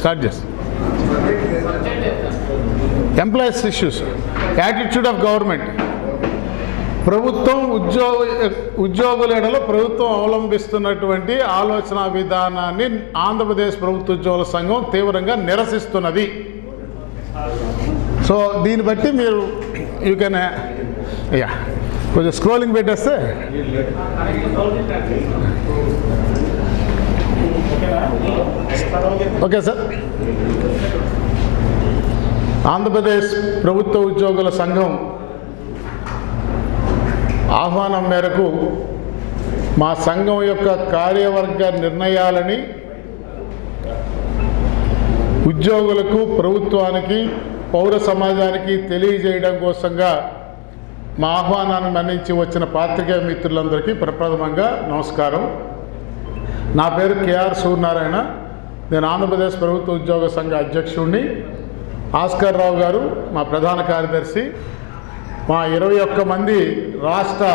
Start చేస్తాం. Employees issues, attitude of government. ప్రభుత్వం ఉద్యోగుల ఎడల ప్రభుత్వం అవలంబిస్తున్నటువంటి ఆలోచన విధానాన్ని ఆంధ్రప్రదేశ్ ప్రభుత్వ ఉద్యోగుల సంఘం తీవ్రంగా నిరసిస్తున్నది. సో దీన్ని బట్టి మీరు యూ కెన్ కొంచెం స్క్రోలింగ్ పెట్టేస్తే ఓకే సార్. ఆంధ్రప్రదేశ్ ప్రభుత్వ ఉద్యోగుల సంఘం ఆహ్వానం మేరకు మా సంఘం యొక్క కార్యవర్గ నిర్ణయాలని ఉద్యోగులకు, ప్రభుత్వానికి, పౌర సమాజానికి తెలియజేయడం కోసంగా మా ఆహ్వానాన్ని మన్నించి వచ్చిన పాత్రికేయ మిత్రులందరికీ ప్రప్రథమంగా నమస్కారం. నా పేరు కేఆర్ సూర్యనారాయణ. నేను ఆంధ్రప్రదేశ్ ప్రభుత్వ ఉద్యోగ సంఘ అధ్యక్షుడిని. ఆస్కర్ రావు గారు మా ప్రధాన కార్యదర్శి. మా 21 మంది రాష్ట్ర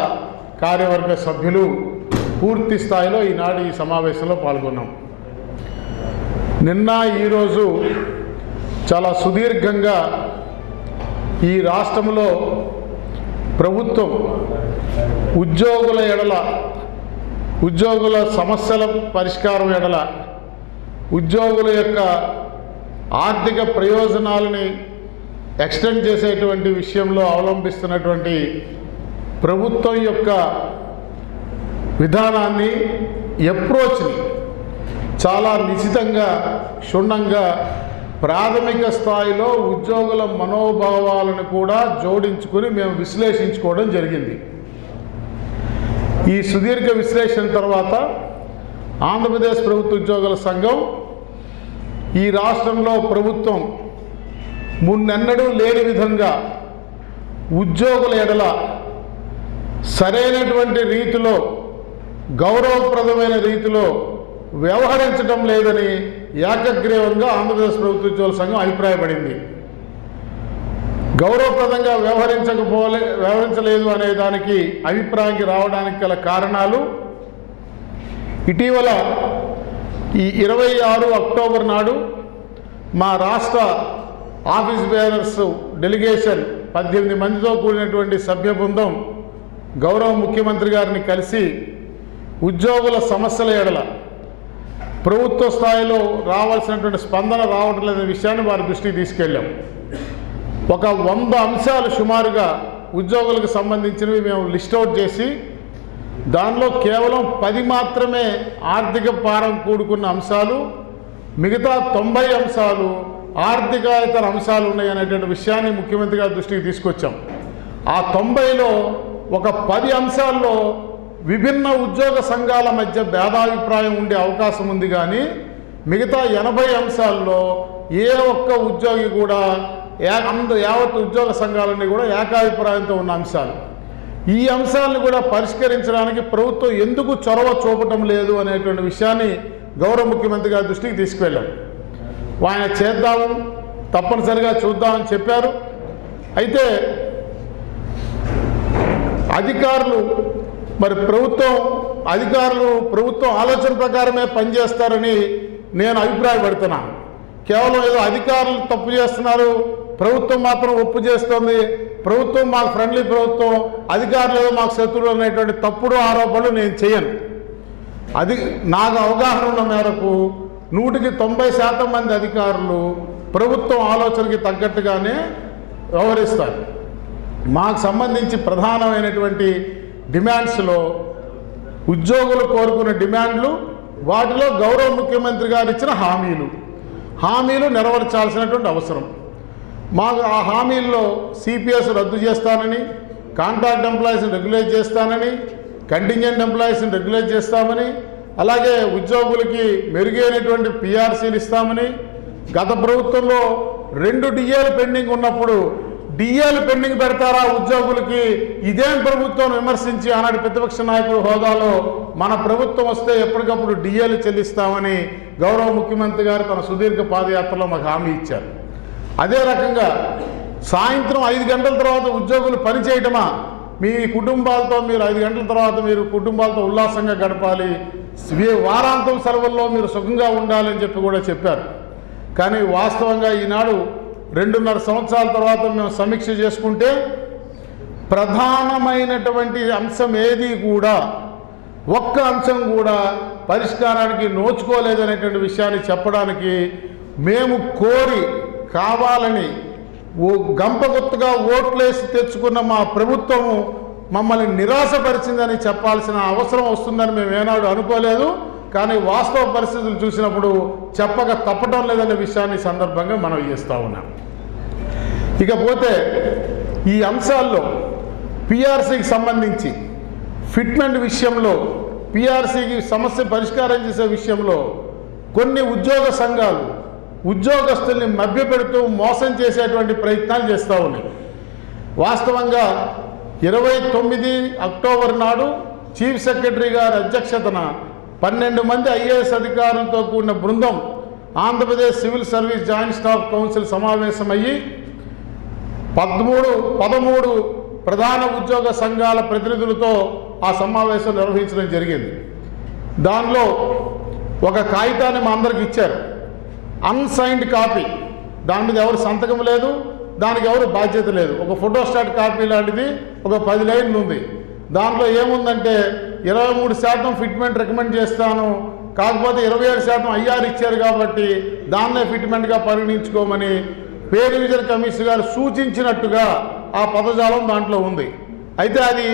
కార్యవర్గ సభ్యులు పూర్తి స్థాయిలో ఈనాడు ఈ సమావేశంలో పాల్గొన్నాం. నిన్న ఈరోజు చాలా సుదీర్ఘంగా ఈ రాష్ట్రంలో ప్రభుత్వం ఉద్యోగుల సమస్యల పరిష్కారం ఎడల, ఉద్యోగుల యొక్క ఆర్థిక ప్రయోజనాలని ఎక్స్టెండ్ చేసేటువంటి విషయంలో అవలంబిస్తున్నటువంటి ప్రభుత్వం యొక్క విధానాన్ని, అప్రోచ్ని చాలా నిశితంగా, క్షుణ్ణంగా, ప్రాథమిక స్థాయిలో ఉద్యోగుల మనోభావాలను కూడా జోడించుకుని మేము విశ్లేషించుకోవడం జరిగింది. ఈ సుదీర్ఘ విశ్లేషణ తర్వాత ఆంధ్రప్రదేశ్ ప్రభుత్వ ఉద్యోగుల సంఘం ఈ రాష్ట్రంలో ప్రభుత్వం మున్నెన్నడూ లేని విధంగా ఉద్యోగుల ఎడల సరైనటువంటి రీతిలో, గౌరవప్రదమైన రీతిలో వ్యవహరించడం లేదని ఏకగ్రీవంగా ఆంధ్రప్రదేశ్ ప్రభుత్వ ఉద్యోగుల సంఘం అభిప్రాయపడింది. గౌరవప్రదంగా వ్యవహరించలేదు అనే దానికి అభిప్రాయానికి రావడానికి గల కారణాలు, ఇటీవల ఈ 26 అక్టోబర్ నాడు మా రాష్ట్ర ఆఫీస్ బేరర్స్ డెలిగేషన్ 18 మందితో కూడినటువంటి సభ్య బృందం గౌరవ ముఖ్యమంత్రి గారిని కలిసి ఉద్యోగుల సమస్యల ఎడల ప్రభుత్వ స్థాయిలో రావాల్సినటువంటి స్పందన రావడం లేదనే విషయాన్ని వారి దృష్టికి తీసుకెళ్ళాం. ఒక 100 అంశాలు సుమారుగా ఉద్యోగులకు సంబంధించినవి మేము లిస్ట్అవుట్ చేసి, దానిలో కేవలం 10 మాత్రమే ఆర్థిక భారం కూడుకున్న అంశాలు, మిగతా 90 అంశాలు ఆర్థికేతర అంశాలు ఉన్నాయి అనేటువంటి విషయాన్ని ముఖ్యమంత్రి గారి దృష్టికి తీసుకొచ్చాం. ఆ 90లో ఒక 10 అంశాల్లో విభిన్న ఉద్యోగ సంఘాల మధ్య భేదాభిప్రాయం ఉండే అవకాశం ఉంది. కానీ మిగతా 80 అంశాల్లో ఏ ఒక్క ఉద్యోగి కూడా, యావత్ ఉద్యోగ సంఘాలన్నీ కూడా ఏకాభిప్రాయంతో ఉన్న అంశాలు. ఈ అంశాలను కూడా పరిష్కరించడానికి ప్రభుత్వం ఎందుకు చొరవ చూపటం లేదు అనేటువంటి విషయాన్ని గౌరవ ముఖ్యమంత్రి గారి దృష్టికి తీసుకువెళ్ళాం. ఆయన చేద్దాము, తప్పనిసరిగా చూద్దామని చెప్పారు. అయితే అధికారులు ప్రభుత్వం ఆలోచన ప్రకారమే పనిచేస్తారని నేను అభిప్రాయపడుతున్నాను. కేవలం ఏదో అధికారులు తప్పు చేస్తున్నారు, ప్రభుత్వం మాత్రం ఒప్పు చేస్తుంది, ప్రభుత్వం మాకు ఫ్రెండ్లీ ప్రభుత్వం, అధికారులు ఏదో మాకు శత్రువులు అనేటువంటి తప్పుడు ఆరోపణలు నేను చేయను. అది నాకు అవగాహన ఉన్న మేరకు 100% మంది అధికారులు ప్రభుత్వం ఆలోచనకి తగ్గట్టుగానే వ్యవహరిస్తారు. మాకు సంబంధించి ప్రధానమైనటువంటి డిమాండ్స్లో ఉద్యోగులు కోరుకున్న డిమాండ్లు, వాటిలో గౌరవ ముఖ్యమంత్రి గారు ఇచ్చిన హామీలు నెరవేర్చాల్సినటువంటి అవసరం. మాకు ఆ హామీల్లో సిపిఎస్ రద్దు చేస్తానని, కాంట్రాక్ట్ ఎంప్లాయీస్ని రెగ్యులేట్ చేస్తానని, కంటింజెంట్ ఎంప్లాయీస్ని రెగ్యులేట్ చేస్తామని, అలాగే ఉద్యోగులకి మెరుగైనటువంటి పిఆర్సీలు ఇస్తామని, గత ప్రభుత్వంలో 2 డిఏలు పెండింగ్ ఉన్నప్పుడు డిఏలు పెండింగ్ పెడతారా ఉద్యోగులకి, ఇదేం ప్రభుత్వం విమర్శించి ఆనాటి ప్రతిపక్ష నాయకుల హోదాలో మన ప్రభుత్వం వస్తే ఎప్పటికప్పుడు డిఏలు చెల్లిస్తామని గౌరవ ముఖ్యమంత్రి గారు తన సుదీర్ఘ పాదయాత్రలో మాకు హామీ ఇచ్చారు. అదే రకంగా సాయంత్రం 5 గంటల తర్వాత ఉద్యోగులు పని చేయటమా, మీ కుటుంబాలతో మీరు 5 గంటల తర్వాత మీరు కుటుంబాలతో ఉల్లాసంగా గడపాలి, వారాంతం సెలవుల్లో మీరు సుఖంగా ఉండాలని చెప్పి కూడా చెప్పారు. కానీ వాస్తవంగా ఈనాడు 2.5 సంవత్సరాల తర్వాత మేము సమీక్ష చేసుకుంటే ప్రధానమైనటువంటి అంశం ఏది కూడా ఒక్క అంశం కూడా పరిష్కారానికి నోచుకోలేదనేటువంటి విషయాన్ని చెప్పడానికి మేము కోరి కావాలని గంపగుత్తగా ఓట్లేసి తెచ్చుకున్న మా ప్రభుత్వము మమ్మల్ని నిరాశపరిచిందని చెప్పాల్సిన అవసరం వస్తుందని మేము ఏనాడు అనుకోలేదు. కానీ వాస్తవ పరిస్థితులు చూసినప్పుడు చెప్పక తప్పటం లేదనే విషయాన్ని సందర్భంగా మనం చేస్తూ ఉన్నాం. ఇకపోతే ఈ అంశాల్లో పిఆర్సీకి సంబంధించి ఫిట్మెంట్ విషయంలో పిఆర్సీకి సమస్య పరిష్కారం చేసే విషయంలో కొన్ని ఉద్యోగ సంఘాలు ఉద్యోగస్తుల్ని మభ్యపెడుతూ మోసం చేసేటువంటి ప్రయత్నాలు చేస్తూ ఉన్నాయి. వాస్తవంగా 29 అక్టోబర్ నాడు చీఫ్ సెక్రటరీ గారి అధ్యక్షతన 12 మంది ఐఏఎస్ అధికారులతో కూడిన బృందం Andhra Pradesh civil service joint staff council సమావేశమయ్యి 13 ప్రధాన ఉద్యోగ సంఘాల ప్రతినిధులతో ఆ సమావేశం నిర్వహించడం జరిగింది. దానిలో ఒక కాగితాన్ని మా అందరికి ఇచ్చారు, అన్సైన్డ్ కాపీ, దాని మీద ఎవరు సంతకం లేదు, దానికి ఎవరు బాధ్యత లేదు, ఒక ఫోటోస్టాట్ కాపీ లాంటిది ఒక 10 లైన్లు ఉంది. దాంట్లో ఏముందంటే 23% ఫిట్మెంట్ రికమెండ్ చేస్తాను, కాకపోతే 27% ఐఆర్ ఇచ్చారు కాబట్టి దాన్నే ఫిట్మెంట్గా పరిగణించుకోమని పే రివిజన్ కమిషన్ గారు సూచించినట్టుగా ఆ పదజాలం దాంట్లో ఉంది. అయితే అది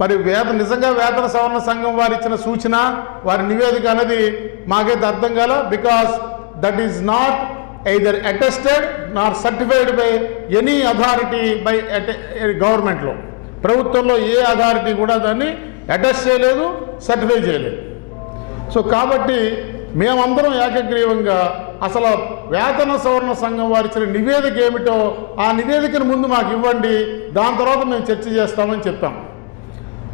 మరి నిజంగా వేతన సవరణ సంఘం వారు ఇచ్చిన సూచన, వారి నివేదిక అనేది మాకైతే అర్థం కాల. Because that is not either attested nor certified by any authority by గవర్నమెంట్లో. ప్రభుత్వంలో ఏ అథారిటీ కూడా దాన్ని అటెస్ట్ చేయలేదు, సర్టిఫై చేయలేదు. సో కాబట్టి మేమందరం ఏకగ్రీవంగా అసలు వేతన సవరణ సంఘం వారు ఇచ్చిన నివేదిక ఏమిటో ఆ నివేదికను ముందు మాకు ఇవ్వండి, దాని తర్వాత మేము చర్చ చేస్తామని చెప్పాం.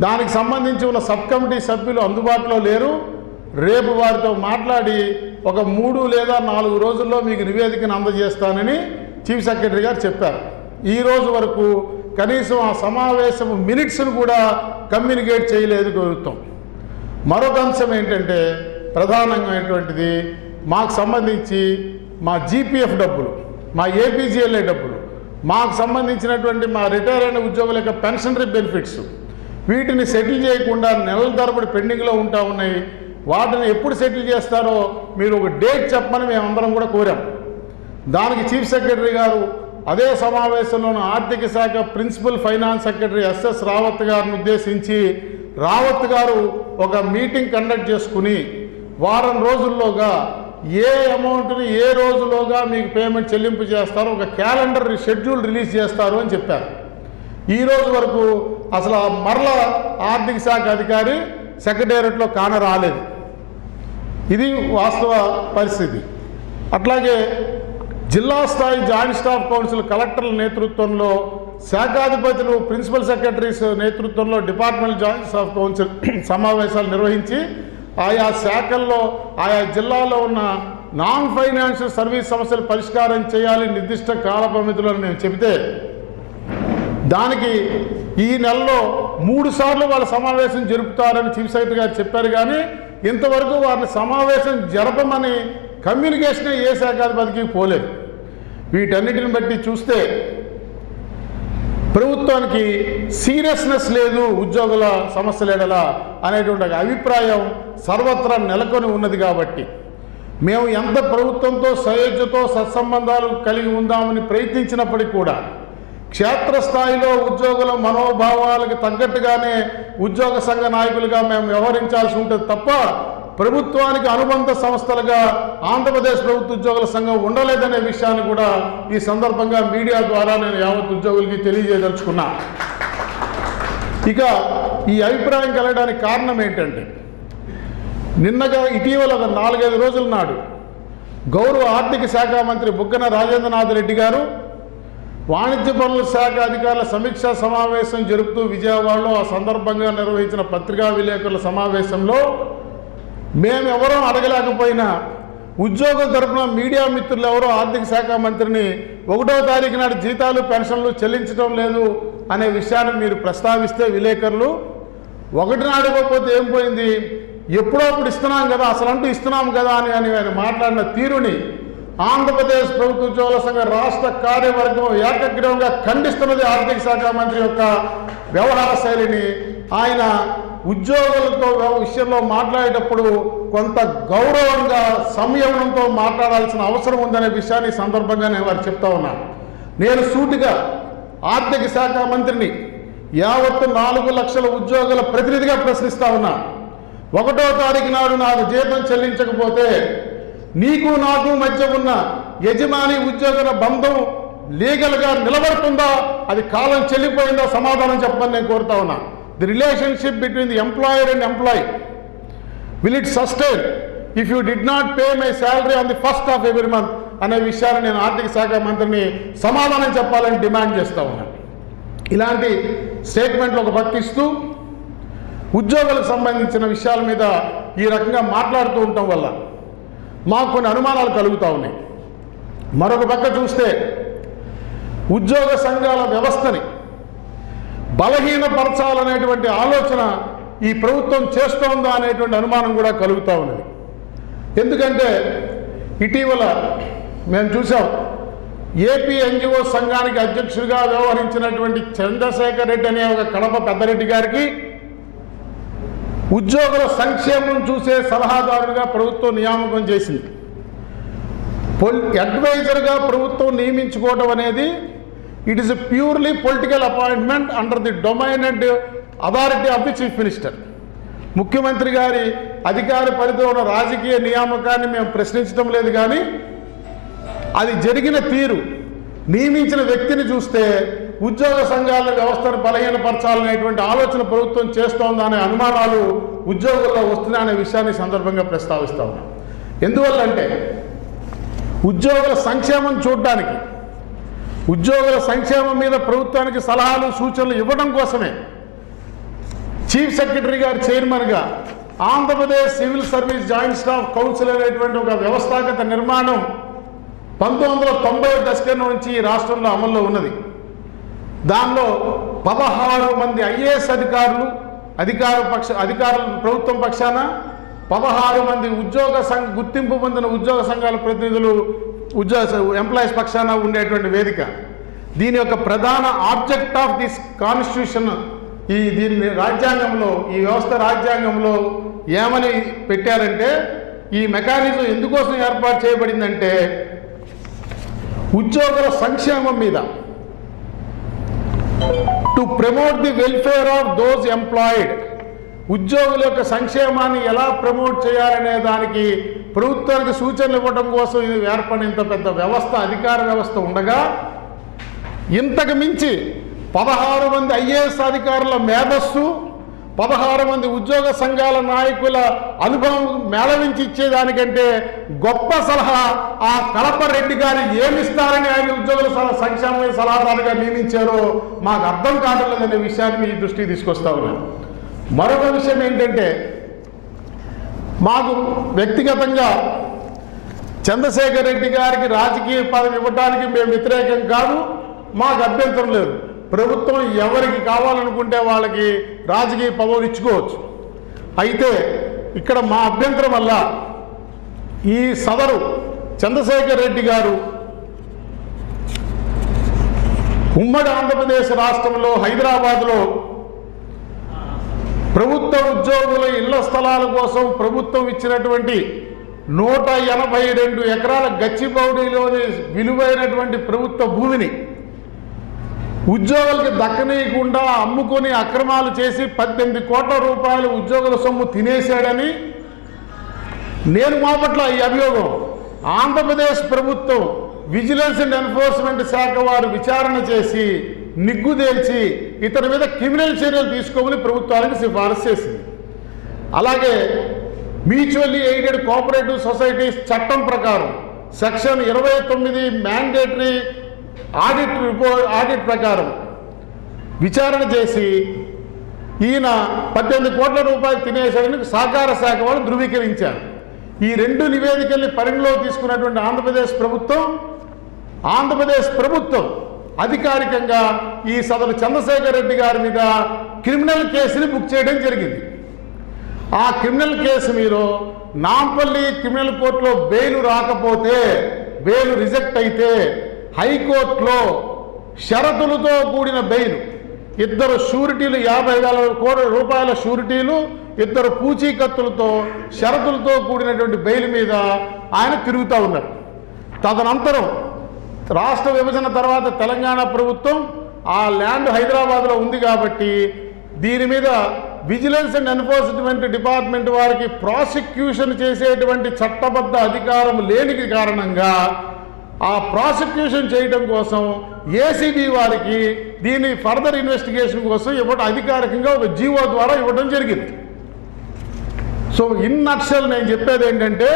దానికి సంబంధించి ఉన్న సబ్ కమిటీ సభ్యులు అందుబాటులో లేరు. రేపు వారితో మాట్లాడి ఒక 3 లేదా 4 రోజుల్లో మీకు నివేదికను అందజేస్తానని చీఫ్ సెక్రటరీ గారు చెప్పారు. ఈ రోజు వరకు కనీసం ఆ సమావేశం మినిట్స్ను కూడా కమ్యూనికేట్ చేయలేదు ప్రభుత్వం. మరొక అంశం ఏంటంటే ప్రధానమైనటువంటిది మాకు సంబంధించి మా జీపీఎఫ్ డబ్బులు, మా ఏపీజీఎల్ఏ డబ్బులు, మాకు సంబంధించినటువంటి మా రిటైర్ అయిన ఉద్యోగుల యొక్క పెన్షనరీ బెనిఫిట్స్, వీటిని సెటిల్ చేయకుండా నెలల తరబడి పెండింగ్లో ఉంటా ఉన్నాయి. వాటిని ఎప్పుడు సెటిల్ చేస్తారో మీరు ఒక డేట్ చెప్పమని మేమందరం కూడా కోరాం. దానికి చీఫ్ సెక్రటరీ గారు అదే సమావేశంలోని ఆర్థిక శాఖ principal finance secretary S S Rawat గారిని ఉద్దేశించి రావత్ గారు ఒక మీటింగ్ కండక్ట్ చేసుకుని వారం రోజుల్లోగా ఏ అమౌంట్ని ఏ రోజులోగా మీకు పేమెంట్ చెల్లింపు చేస్తారో ఒక క్యాలెండర్ షెడ్యూల్ రిలీజ్ చేస్తారు అని చెప్పారు. ఈ రోజు వరకు అసలు మరలా ఆర్థిక శాఖ అధికారి సెక్రటేరియట్లో కానరాలేదు. ఇది వాస్తవ పరిస్థితి. అట్లాగే జిల్లా స్థాయి జాయింట్ స్టాఫ్ కౌన్సిల్ కలెక్టర్ల నేతృత్వంలో శాఖాధిపతులు ప్రిన్సిపల్ సెక్రటరీస్ నేతృత్వంలో డిపార్ట్మెంట్ జాయింట్ స్టాఫ్ కౌన్సిల్ సమావేశాలు నిర్వహించి ఆయా శాఖల్లో ఆయా జిల్లాలో ఉన్న నాన్ ఫైనాన్షియల్ సర్వీస్ సమస్యలు పరిష్కారం చేయాలి నిర్దిష్ట కాల పరిమితులను మేము చెబితే దానికి ఈ నెలలో 3 సార్లు వాళ్ళ సమావేశం జరుపుతారని చీఫ్ సెక్రటరీ గారు చెప్పారు. కానీ ఇంతవరకు వారిని సమావేశం జరపమని కమ్యూనికేషన్ ఏ శాఖాధిపతికి పోలేదు. వీటన్నిటిని బట్టి చూస్తే ప్రభుత్వానికి సీరియస్నెస్ లేదు ఉద్యోగుల సమస్యలేడలా అనేటువంటి అభిప్రాయం సర్వత్రా నెలకొని ఉన్నది. కాబట్టి మేము ఎంత ప్రభుత్వంతో సయోధ్యతో సత్సంబంధాలు కలిగి ఉందామని ప్రయత్నించినప్పటికీ కూడా క్షేత్రస్థాయిలో ఉద్యోగుల మనోభావాలకు తగ్గట్టుగానే ఉద్యోగ సంఘ నాయకులుగా మేము వ్యవహరించాల్సి ఉంటుంది తప్ప ప్రభుత్వానికి అనుబంధ సంస్థలుగా ఆంధ్రప్రదేశ్ ప్రభుత్వ ఉద్యోగుల సంఘం ఉండలేదనే విషయాన్ని కూడా ఈ సందర్భంగా మీడియా ద్వారా నేను యావత్ ఉద్యోగులకి తెలియజేయదలుచుకున్నా. ఇక ఈ అభిప్రాయం కలగడానికి కారణం ఏంటంటే నిన్నగా ఇటీవల ఒక 4-5 రోజుల నాడు గౌరవ ఆర్థిక శాఖ మంత్రి బుగ్గన రాజేంద్రనాథ్ రెడ్డి గారు వాణిజ్య పనుల శాఖ అధికారుల సమీక్షా సమావేశం జరుపుతూ విజయవాడలో ఆ సందర్భంగా నిర్వహించిన పత్రికా విలేకరుల సమావేశంలో మేమెవరూ అడగలేకపోయినా ఉద్యోగుల తరఫున మీడియా మిత్రులు ఎవరో ఆర్థిక శాఖ మంత్రిని 1వ తారీఖు నాడు జీతాలు పెన్షన్లు చెల్లించడం లేదు అనే విషయాన్ని మీరు ప్రస్తావిస్తే విలేకరులు 1 నాడు ఇవ్వకపోతే ఏం పోయింది, ఎప్పుడో అప్పుడు ఇస్తున్నాం కదా, అసలు అంటూ ఇస్తున్నాం కదా అని ఆయన మాట్లాడిన తీరుని ఆంధ్రప్రదేశ్ ప్రభుత్వ ఉద్యోగుల సంఘ రాష్ట్ర కార్యవర్గం ఏకగ్రీవంగా ఖండిస్తున్నది ఆర్థిక శాఖ మంత్రి యొక్క వ్యవహార శైలిని. ఆయన ఉద్యోగులతో విషయంలో మాట్లాడేటప్పుడు కొంత గౌరవంగా సంయమనంతో మాట్లాడాల్సిన అవసరం ఉందనే విషయాన్ని సందర్భంగా నేను వారు చెప్తా ఉన్నాను. నేను సూటిగా ఆర్థిక శాఖ మంత్రిని యావత్తు 4 లక్షల ఉద్యోగుల ప్రతినిధిగా ప్రశ్నిస్తా ఉన్నా. 1వ తారీఖు నాడు నాకు జీతం చెల్లించకపోతే నీకు నాకు మధ్య ఉన్న యజమాని ఉద్యోగుల బంధం లీగల్గా నిలబడుతుందా, అది కాలం చెల్లిపోయిందా, సమాధానం చెప్పమని నేను కోరుతా ఉన్నా. The relationship between the employer and employee, will it sustain if you did not pay my salary on the first of every month అనే విషయాన్ని నేను ఆర్థిక శాఖ మంత్రిని సమాధానం చెప్పాలని డిమాండ్ చేస్తూ ఉన్నాను. ఇలాంటి స్టేట్మెంట్లు ఒక పక్క ఇస్తూ ఉద్యోగులకు సంబంధించిన విషయాల మీద ఈ రకంగా మాట్లాడుతూ ఉండటం వల్ల మాకు కొన్ని అనుమానాలు కలుగుతూ ఉన్నాయి. మరొక పక్క చూస్తే ఉద్యోగ సంఘాల వ్యవస్థని బలహీనపరచాలనేటువంటి ఆలోచన ఈ ప్రభుత్వం చేస్తోందా అనేటువంటి అనుమానం కూడా కలుగుతూ ఉన్నది. ఎందుకంటే ఇటీవల మేము చూసాం, ఏపీ ఎన్జిఓ సంఘానికి అధ్యక్షుడిగా వ్యవహరించినటువంటి చంద్రశేఖర్ రెడ్డి అనే ఒక కడప పెద్దరెడ్డి గారికి ఉద్యోగుల సంక్షేమం చూసే సలహాదారుడిగా ప్రభుత్వం నియామకం చేసింది. అడ్వైజర్గా ప్రభుత్వం నియమించుకోవడం అనేది it is a purely political appointment under the domain and authority of the chief minister. ముఖ్యమంత్రి గారి అధికార పరిధిలో ఉన్న రాజకీయ నియామకాన్ని మేము ప్రశ్నించడం లేదు, కానీ అది జరిగిన తీరు, నియమించిన వ్యక్తిని చూస్తే ఉద్యోగ సంఘాల వ్యవస్థను బలహీనపరచాలనేటువంటి ఆలోచన ప్రభుత్వం చేస్తోందా అనే అనుమానాలు ఉద్యోగుల్లో వస్తున్నాయనే విషయాన్ని సందర్భంగా ప్రస్తావిస్తా ఉన్నాం. ఎందువల్లంటే ఉద్యోగుల సంక్షేమం చూడడానికి, ఉద్యోగుల సంక్షేమం మీద ప్రభుత్వానికి సలహాలు సూచనలు ఇవ్వడం కోసమే చీఫ్ సెక్రటరీ గారు చైర్మన్గా Andhra Pradesh civil service joint staff council అనేటువంటి ఒక వ్యవస్థాగత నిర్మాణం 1990 దశకం నుంచి ఈ రాష్ట్రంలో అమల్లో ఉన్నది. దానిలో 16 మంది ఐఏఎస్ అధికారులు ప్రభుత్వం పక్షాన, 16 మంది గుర్తింపు పొందిన ఉద్యోగ సంఘాల ప్రతినిధులు ఎంప్లాయీస్ పక్షాన ఉండేటువంటి వేదిక. దీని యొక్క ప్రధాన ఆబ్జెక్ట్ ఆఫ్ దిస్ కాన్స్టిట్యూషన్, దీన్ని రాజ్యాంగంలో, ఈ వ్యవస్థ రాజ్యాంగంలో ఏమని పెట్టారంటే, ఈ మెకానిజం ఎందుకోసం ఏర్పాటు చేయబడిందంటే ఉద్యోగుల సంక్షేమం మీద, to promote the welfare of those employed, ఉద్యోగుల యొక్క సంక్షేమాన్ని ఎలా ప్రమోట్ చేయాలనే దానికి ప్రభుత్వానికి సూచనలు ఇవ్వడం కోసం ఇది ఏర్పడినంత పెద్ద వ్యవస్థ, అధికార వ్యవస్థ ఉండగా, ఇంతకు మించి 16 మంది ఐఏఎస్ అధికారుల మేధస్సు, 16 మంది ఉద్యోగ సంఘాల నాయకుల అనుభవం మేళవించి ఇచ్చేదానికంటే గొప్ప సలహా ఆ కడప రెడ్డి గారు ఏమిస్తారని ఆయన ఉద్యోగుల సంక్షేమ సలహాదారుగా నియమించారో మాకు అర్థం కావట్లేదనే విషయాన్ని మీ దృష్టికి తీసుకొస్తా ఉన్నాను. మరొక విషయం ఏంటంటే, మాకు వ్యక్తిగతంగా చంద్రశేఖర్ రెడ్డి గారికి రాజకీయ పదవి ఇవ్వడానికి మేము వ్యతిరేకం కాదు, మాకు అభ్యంతరం లేదు. ప్రభుత్వం ఎవరికి కావాలనుకుంటే వాళ్ళకి రాజకీయ పదవులు ఇచ్చుకోవచ్చు. అయితే ఇక్కడ మా అభ్యంతరం వల్ల ఈ సదరు చంద్రశేఖర్ రెడ్డి గారు ఉమ్మడి ఆంధ్రప్రదేశ్ రాష్ట్రంలో హైదరాబాద్లో ప్రభుత్వ ఉద్యోగుల ఇళ్ల స్థలాల కోసం ప్రభుత్వం ఇచ్చినటువంటి 182 ఎకరాల గచ్చిబౌడిలోని విలువైనటువంటి ప్రభుత్వ భూమిని ఉద్యోగులకి దక్కనీయకుండా అమ్ముకొని అక్రమాలు చేసి 18 కోట్ల రూపాయలు ఉద్యోగుల సొమ్ము తినేశాడని నేను మోపట్ల ఈ అభియోగం. ఆంధ్రప్రదేశ్ ప్రభుత్వం విజిలెన్స్ అండ్ ఎన్ఫోర్స్మెంట్ శాఖ వారు విచారణ చేసి నిగ్గుదేల్చి ఇతని మీద క్రిమినల్ చర్యలు తీసుకోమని ప్రభుత్వానికి సిఫారసు చేసింది. అలాగే మ్యూచువల్లీ ఎయిడెడ్ కోఆపరేటివ్ సొసైటీస్ చట్టం ప్రకారం సెక్షన్ 29 మ్యాండేటరీ ఆడిట్ ప్రకారం విచారణ చేసి ఈయన 18 కోట్ల రూపాయలు తినేశాడని సహకార శాఖ వాళ్ళు ధృవీకరించారు. ఈ 2 నివేదికల్ని పరిగణలో తీసుకున్నటువంటి ఆంధ్రప్రదేశ్ ప్రభుత్వం అధికారికంగా ఈ సదరు చంద్రశేఖర్ రెడ్డి గారి మీద క్రిమినల్ కేసుని బుక్ చేయడం జరిగింది. ఆ క్రిమినల్ కేసు మీరు నాంపల్లి క్రిమినల్ కోర్టులో బెయిల్ రాకపోతే బెయిల్ రిజెక్ట్ అయితే హైకోర్టులో షరతులతో కూడిన బెయిల్, 2 షూరిటీలు 50,000 కోట్ల రూపాయల షూరిటీలు, 2 పూచీకత్తులతో షరతులతో కూడినటువంటి బెయిల్ మీద ఆయన తిరుగుతూ ఉన్నారు. తదనంతరం రాష్ట్ర విభజన తర్వాత తెలంగాణ ప్రభుత్వం ఆ ల్యాండ్ హైదరాబాద్లో ఉంది కాబట్టి దీని మీద విజిలెన్స్ అండ్ ఎన్ఫోర్స్మెంట్ డిపార్ట్మెంట్ వారికి ప్రాసిక్యూషన్ చేసేటువంటి చట్టబద్ధ అధికారం లేని కారణంగా ఆ ప్రాసిక్యూషన్ చేయడం కోసం ఏసీబీ వారికి దీని ఫర్దర్ ఇన్వెస్టిగేషన్ కోసం ఇవ్వడం అధికారికంగా ఒక జీవో ద్వారా ఇవ్వడం జరిగింది. సో ఇన్ నట్షల్ నేను చెప్పేది ఏంటంటే,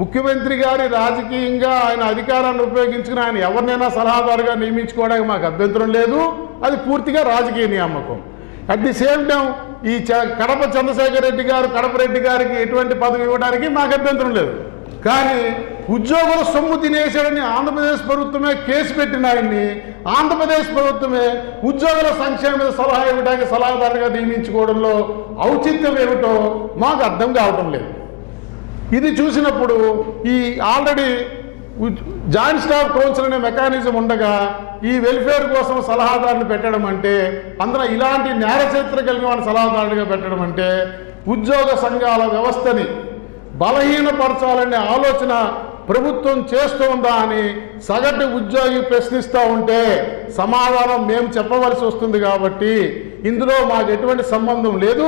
ముఖ్యమంత్రి గారి రాజకీయంగా ఆయన అధికారాన్ని ఉపయోగించుకుని ఆయన ఎవరినైనా సలహాదారుగా నియమించుకోవడానికి మాకు అభ్యంతరం లేదు, అది పూర్తిగా రాజకీయ నియామకం. అట్ ది సేమ్ టైం ఈ కడప చంద్రశేఖర్ రెడ్డి గారు కడప రెడ్డి గారికి ఎటువంటి పదవి ఇవ్వడానికి మాకు అభ్యంతరం లేదు. కానీ ఉద్యోగుల సొమ్ము తినేశాడని ఆంధ్రప్రదేశ్ ప్రభుత్వమే కేసు పెట్టిన ఆయన్ని ఆంధ్రప్రదేశ్ ప్రభుత్వమే ఉద్యోగుల సంక్షేమ మీద సలహా ఇవ్వడానికి సలహాదారుగా నియమించుకోవడంలో ఔచిత్యం ఏమిటో మాకు అర్థం కావటం లేదు. ఇది చూసినప్పుడు ఈ ఆల్రెడీ జాయింట్ స్టాఫ్ కౌన్సిల్ అనే మెకానిజం ఉండగా ఈ వెల్ఫేర్ కోసం సలహాదారులు పెట్టడం అంటే, అందులో ఇలాంటి నేర చరిత్ర కలిగిన వాడిని సలహాదారులుగా పెట్టడం అంటే ఉద్యోగ సంఘాల వ్యవస్థని బలహీనపరచాలనే ఆలోచన ప్రభుత్వం చేస్తోందా అని సగటు ఉద్యోగి ప్రశ్నిస్తూ ఉంటే సమాధానం మేము చెప్పవలసి వస్తుంది. కాబట్టి ఇందులో మాకు ఎటువంటి సంబంధం లేదు.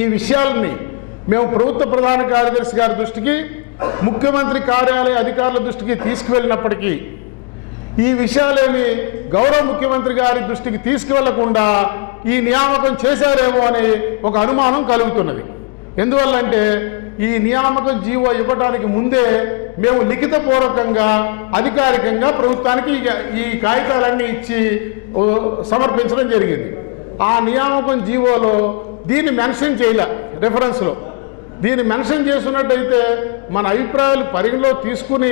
ఈ విషయాలని మేము ప్రభుత్వ ప్రధాన కార్యదర్శి గారి దృష్టికి, ముఖ్యమంత్రి కార్యాలయ అధికారుల దృష్టికి తీసుకువెళ్ళినప్పటికీ ఈ విషయాలేమి గౌరవ ముఖ్యమంత్రి గారి దృష్టికి తీసుకువెళ్లకుండా ఈ నియామకం చేశారేమో అని ఒక అనుమానం కలుగుతున్నది. ఎందువల్లంటే ఈ నియామకం జీవో ఇవ్వడానికి ముందే మేము లిఖితపూర్వకంగా అధికారికంగా ప్రభుత్వానికి ఈ కాగితాలన్నీ ఇచ్చి సమర్పించడం జరిగింది. ఆ నియామకం జీవోలో దీన్ని మెన్షన్ చేయలే, రెఫరెన్స్లో దీన్ని మెన్షన్ చేస్తున్నట్టయితే మన అభిప్రాయాలు పరిగణలో తీసుకుని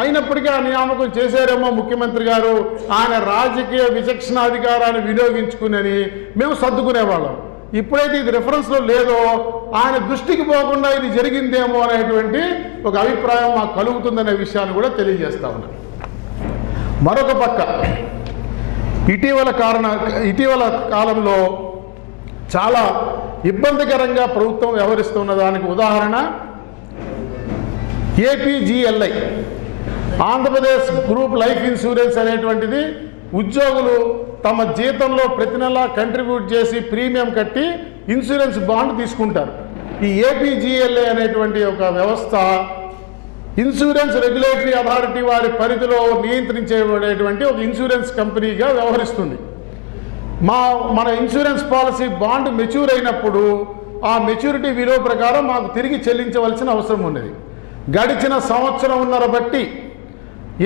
అయినప్పటికీ ఆ నియామకం చేశారేమో ముఖ్యమంత్రి గారు ఆయన రాజకీయ విచక్షణాధికారాన్ని వినియోగించుకుని మేము సర్దుకునేవాళ్ళం. ఇప్పుడైతే ఇది రెఫరెన్స్లో లేదో ఆయన దృష్టికి పోకుండా ఇది జరిగిందేమో అనేటువంటి ఒక అభిప్రాయం మాకు కలుగుతుందనే విషయాన్ని కూడా తెలియజేస్తా ఉన్నాను. మరొక పక్క ఇటీవల కాలంలో చాలా ఇబ్బందికరంగా ప్రభుత్వం వ్యవహరిస్తున్న దానికి ఉదాహరణ APGLI, Andhra Pradesh group life insurance అనేటువంటిది. ఉద్యోగులు తమ జీతంలో ప్రతి నెల కంట్రిబ్యూట్ చేసి ప్రీమియం కట్టి ఇన్సూరెన్స్ బాండ్ తీసుకుంటారు. ఈ ఏపీజీఎల్ఐ అనేటువంటి ఒక వ్యవస్థ ఇన్సూరెన్స్ రెగ్యులేటరీ అథారిటీ వారి పరిధిలో నియంత్రించేటువంటి ఒక ఇన్సూరెన్స్ కంపెనీగా వ్యవహరిస్తుంది. మన ఇన్సూరెన్స్ పాలసీ బాండ్ మెచ్యూర్ అయినప్పుడు ఆ మెచ్యూరిటీ విలువ ప్రకారం మాకు తిరిగి చెల్లించవలసిన అవసరం ఉన్నది. గడిచిన సంవత్సరంన్నర బట్టి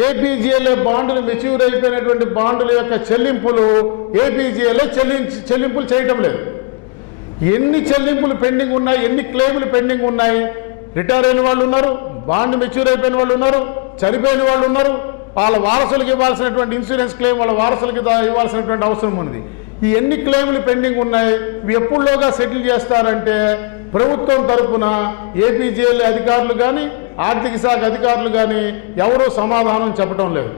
ఏపీజీఎల్ఐ బాండ్లు మెచ్యూర్ అయిపోయినటువంటి బాండ్ల యొక్క చెల్లింపులు ఏపీజీఎల్ఐ చెల్లింపులు చేయటం లేదు. ఎన్ని చెల్లింపులు పెండింగ్ ఉన్నాయి, ఎన్ని క్లెయిములు పెండింగ్ ఉన్నాయి. రిటైర్ అయిన వాళ్ళు ఉన్నారు, బాండ్ మెచ్యూర్ అయిపోయిన వాళ్ళు ఉన్నారు, చనిపోయిన వాళ్ళు ఉన్నారు. వాళ్ళ వారసులకు ఇవ్వాల్సినటువంటి ఇన్సూరెన్స్ క్లెయిమ్ వాళ్ళ వారసులకి ఇవ్వాల్సినటువంటి అవసరం ఉంది. ఈ ఎన్ని క్లెయిములు పెండింగ్ ఉన్నాయి, ఇవి ఎప్పుడులోగా సెటిల్ చేస్తారంటే ప్రభుత్వం తరఫున ఏపీజీఎల్ఐ అధికారులు కానీ ఆర్థిక శాఖ అధికారులు కానీ ఎవరూ సమాధానం చెప్పడం లేదు.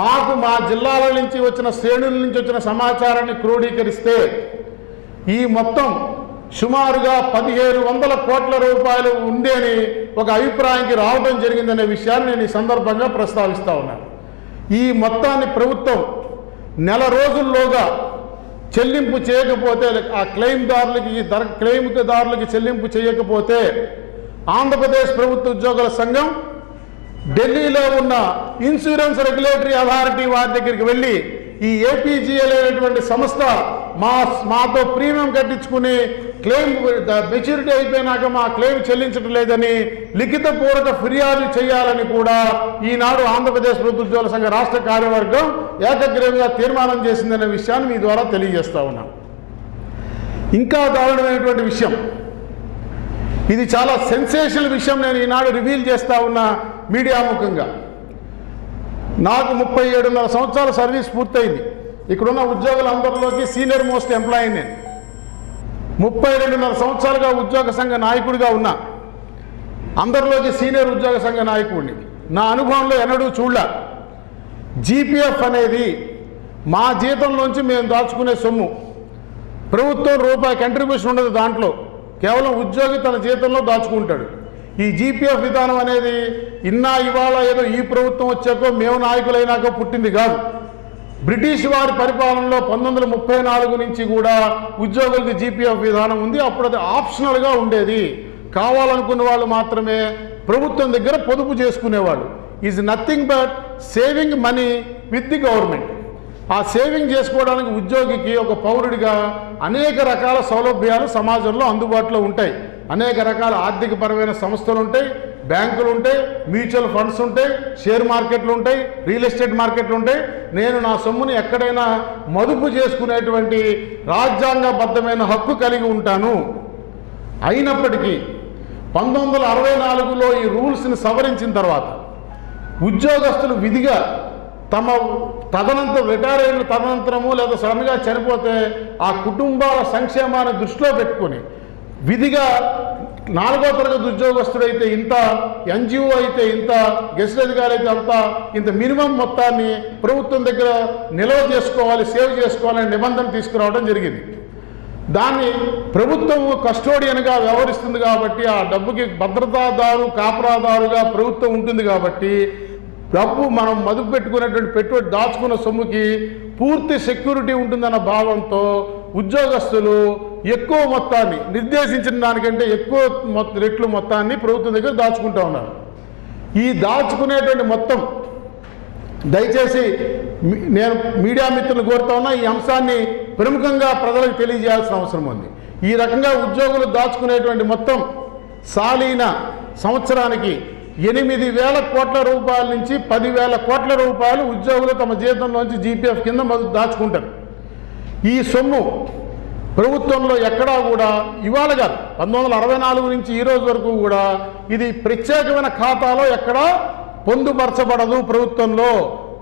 మాకు మా జిల్లాల నుంచి వచ్చిన శ్రేణుల నుంచి వచ్చిన సమాచారాన్ని క్రోడీకరిస్తే ఈ మొత్తం సుమారుగా 1,500 కోట్ల రూపాయలు ఉంది అని ఒక అభిప్రాయానికి రావడం జరిగిందనే విషయాన్ని నేను ఈ సందర్భంగా ప్రస్తావిస్తూ ఉన్నాను. ఈ మొత్తాన్ని ప్రభుత్వం నెల రోజుల్లోగా చెల్లింపు చేయకపోతే, ఆ క్లెయిమ్దారులకి చెల్లింపు చేయకపోతే ఆంధ్రప్రదేశ్ ప్రభుత్వ ఉద్యోగుల సంఘం ఢిల్లీలో ఉన్న ఇన్సూరెన్స్ రెగ్యులేటరీ అథారిటీ వారి దగ్గరికి వెళ్ళి ఈ ఏపీజీఎల్ అనేటువంటి సంస్థ మాతో ప్రీమియం కట్టించుకుని క్లెయిమ్ మెచ్యూరిటీ అయిపోయినాక మా క్లెయిమ్ చెల్లించడం లేదని లిఖితపూర్వక ఫిర్యాదు చేయాలని కూడా ఈనాడు ఆంధ్రప్రదేశ్ ప్రభుత్వ ఉద్యోగుల సంఘ రాష్ట్ర కార్యవర్గం ఏకగ్రీవంగా తీర్మానం చేసిందనే విషయాన్ని మీ ద్వారా తెలియజేస్తా ఉన్నాం. ఇంకా దారుణమైనటువంటి విషయం, ఇది చాలా సెన్సేషనల్ విషయం, నేను ఈనాడు రివీల్ చేస్తా ఉన్న మీడియా ముఖంగా. నాకు 37.5 సంవత్సరాల సర్వీస్ పూర్తయింది. ఇక్కడున్న ఉద్యోగులందరిలోకి సీనియర్ మోస్ట్ ఎంప్లాయీ నేను. 32.5 సంవత్సరాలుగా ఉద్యోగ సంఘ నాయకుడిగా ఉన్నా, అందరిలోకి సీనియర్ ఉద్యోగ సంఘ నాయకుడిని. నా అనుభవంలో ఎన్నడూ చూడలే. జీపీఎఫ్ అనేది మా జీతంలోంచి మేము దాచుకునే సొమ్ము. ప్రభుత్వం రూపాయి కంట్రిబ్యూషన్ ఉండదు దాంట్లో, కేవలం ఉద్యోగి తన జీతంలో దాచుకుంటాడు. ఈ జీపీఎఫ్ విధానం అనేది ఇవాళ ఏదో ఈ ప్రభుత్వం వచ్చాకో మేము నాయకులైనాకో పుట్టింది కాదు. బ్రిటిష్ వారి పరిపాలనలో 1934 నుంచి కూడా ఉద్యోగులకి జీపీఎఫ్ విధానం ఉంది. అప్పుడు అది ఆప్షనల్గా ఉండేది. కావాలనుకున్న వాళ్ళు మాత్రమే ప్రభుత్వం దగ్గర పొదుపు చేసుకునేవాళ్ళు. Is nothing but saving money with the government. ఆ సేవింగ్ చేసుకోవడానికి ఉద్యోగికి ఒక పౌరుడిగా అనేక రకాల సౌలభ్యాలు సమాజంలో అందుబాటులో ఉంటాయి. అనేక రకాల ఆర్థికపరమైన సంస్థలు ఉంటాయి, బ్యాంకులు ఉంటాయి, మ్యూచువల్ ఫండ్స్ ఉంటాయి, షేర్ మార్కెట్లు ఉంటాయి, రియల్ ఎస్టేట్ మార్కెట్లు ఉంటాయి. నేను నా సొమ్ముని ఎక్కడైనా మదుపు చేసుకునేటువంటి రాజ్యాంగబద్ధమైన హక్కు కలిగి ఉంటాను. అయినప్పటికీ 1964లో ఈ రూల్స్ని సవరించిన తర్వాత ఉద్యోగస్తులు విధిగా తమ రిటైర్ అయిన తదనంతరము లేదా సడన్గా చనిపోతే ఆ కుటుంబాల సంక్షేమాన్ని దృష్టిలో పెట్టుకొని విధిగా 4వ తరగతి ఉద్యోగస్తుడైతే ఇంత, ఎన్జిఓ అయితే ఇంత, గెస్ట్ అధికారి అయితే అంత, ఇంత మినిమం మొత్తాన్ని ప్రభుత్వం దగ్గర నిల్వ చేసుకోవాలి, సేవ్ చేసుకోవాలనే నిబంధన తీసుకురావడం జరిగింది. దాన్ని ప్రభుత్వం కస్టోడియన్గా వ్యవహరిస్తుంది కాబట్టి ఆ డబ్బుకి భద్రతాదారు, కాపరాదారుగా ప్రభుత్వం ఉంటుంది కాబట్టి డబ్బు మనం మదుపు పెట్టుకునేటువంటి పెట్టుబడి దాచుకున్న సొమ్ముకి పూర్తి సెక్యూరిటీ ఉంటుందన్న భావంతో ఉద్యోగస్తులు ఎక్కువ మొత్తాన్ని, నిర్దేశించిన దానికంటే ఎక్కువ రెట్లు మొత్తాన్ని ప్రభుత్వం దగ్గర దాచుకుంటూ ఉన్నారు. ఈ దాచుకునేటువంటి మొత్తం దయచేసి నేను మీడియా మిత్రులు కోరుతా ఉన్నా, ఈ అంశాన్ని ప్రముఖంగా ప్రజలకు తెలియజేయాల్సిన అవసరం ఉంది. ఈ రకంగా ఉద్యోగులు దాచుకునేటువంటి మొత్తం సాలీన సంవత్సరానికి 8,000 కోట్ల రూపాయల నుంచి 10,000 కోట్ల రూపాయలు ఉద్యోగులు తమ జీతంలోంచి జీపీఎఫ్ కింద దాచుకుంటారు. ఈ సొమ్ము ప్రభుత్వంలో ఎక్కడా కూడా ఇవాళ కాదు, 1964 నుంచి ఈ రోజు వరకు కూడా ఇది ప్రత్యేకమైన ఖాతాలో ఎక్కడా పొందుపరచబడదు.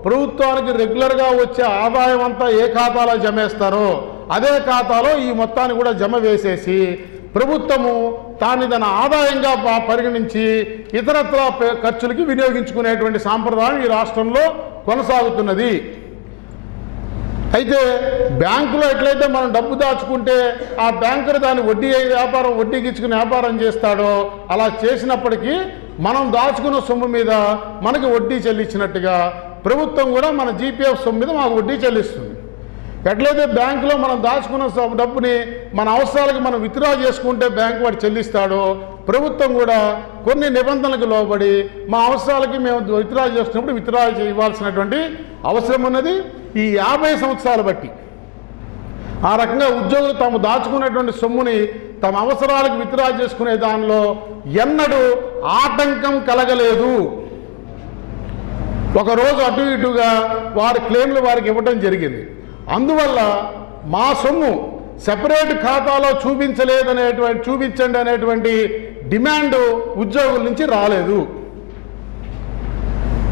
ప్రభుత్వానికి రెగ్యులర్గా వచ్చే ఆదాయం అంతా ఏ ఖాతాలో జమేస్తారో అదే ఖాతాలో ఈ మొత్తాన్ని కూడా జమ వేసేసి ప్రభుత్వము దాన్ని తన ఆదాయంగా పరిగణించి ఇతరత్ర ఖర్చులకి వినియోగించుకునేటువంటి సాంప్రదాయం ఈ రాష్ట్రంలో కొనసాగుతున్నది. అయితే బ్యాంకులో ఎట్లయితే మనం డబ్బు దాచుకుంటే ఆ బ్యాంకర్ దాన్ని వడ్డీకి ఇచ్చుకుని వ్యాపారం చేస్తాడో అలా చేసినప్పటికీ మనం దాచుకున్న సొమ్ము మీద మనకి వడ్డీ చెల్లించినట్టుగా ప్రభుత్వం కూడా మన జీపీఎఫ్ సొమ్ము మీద మాకు వడ్డీ చెల్లిస్తుంది. ఎట్లయితే బ్యాంకులో మనం దాచుకున్న డబ్బుని మన అవసరాలకు మనం విత్డ్రా చేసుకుంటే బ్యాంకు వాడు చెల్లిస్తాడో ప్రభుత్వం కూడా కొన్ని నిబంధనలకు లోబడి మా అవసరాలకి మేము విత్డ్రా చేస్తున్నప్పుడు విత్డ్రా ఇవ్వాల్సినటువంటి అవసరం ఉన్నది. ఈ 50 సంవత్సరాలు బట్టి ఆ రకంగా ఉద్యోగులు తాము దాచుకునేటువంటి సొమ్ముని తమ అవసరాలకు విత్డ్రా చేసుకునే దానిలో ఎన్నడూ ఆటంకం కలగలేదు. ఒకరోజు అటు ఇటుగా వారి క్లెయిమ్లు వారికి ఇవ్వడం జరిగింది. అందువల్ల మా సొమ్ము సెపరేట్ ఖాతాలో చూపించండి అనేటువంటి డిమాండ్ ఉద్యోగుల నుంచి రాలేదు.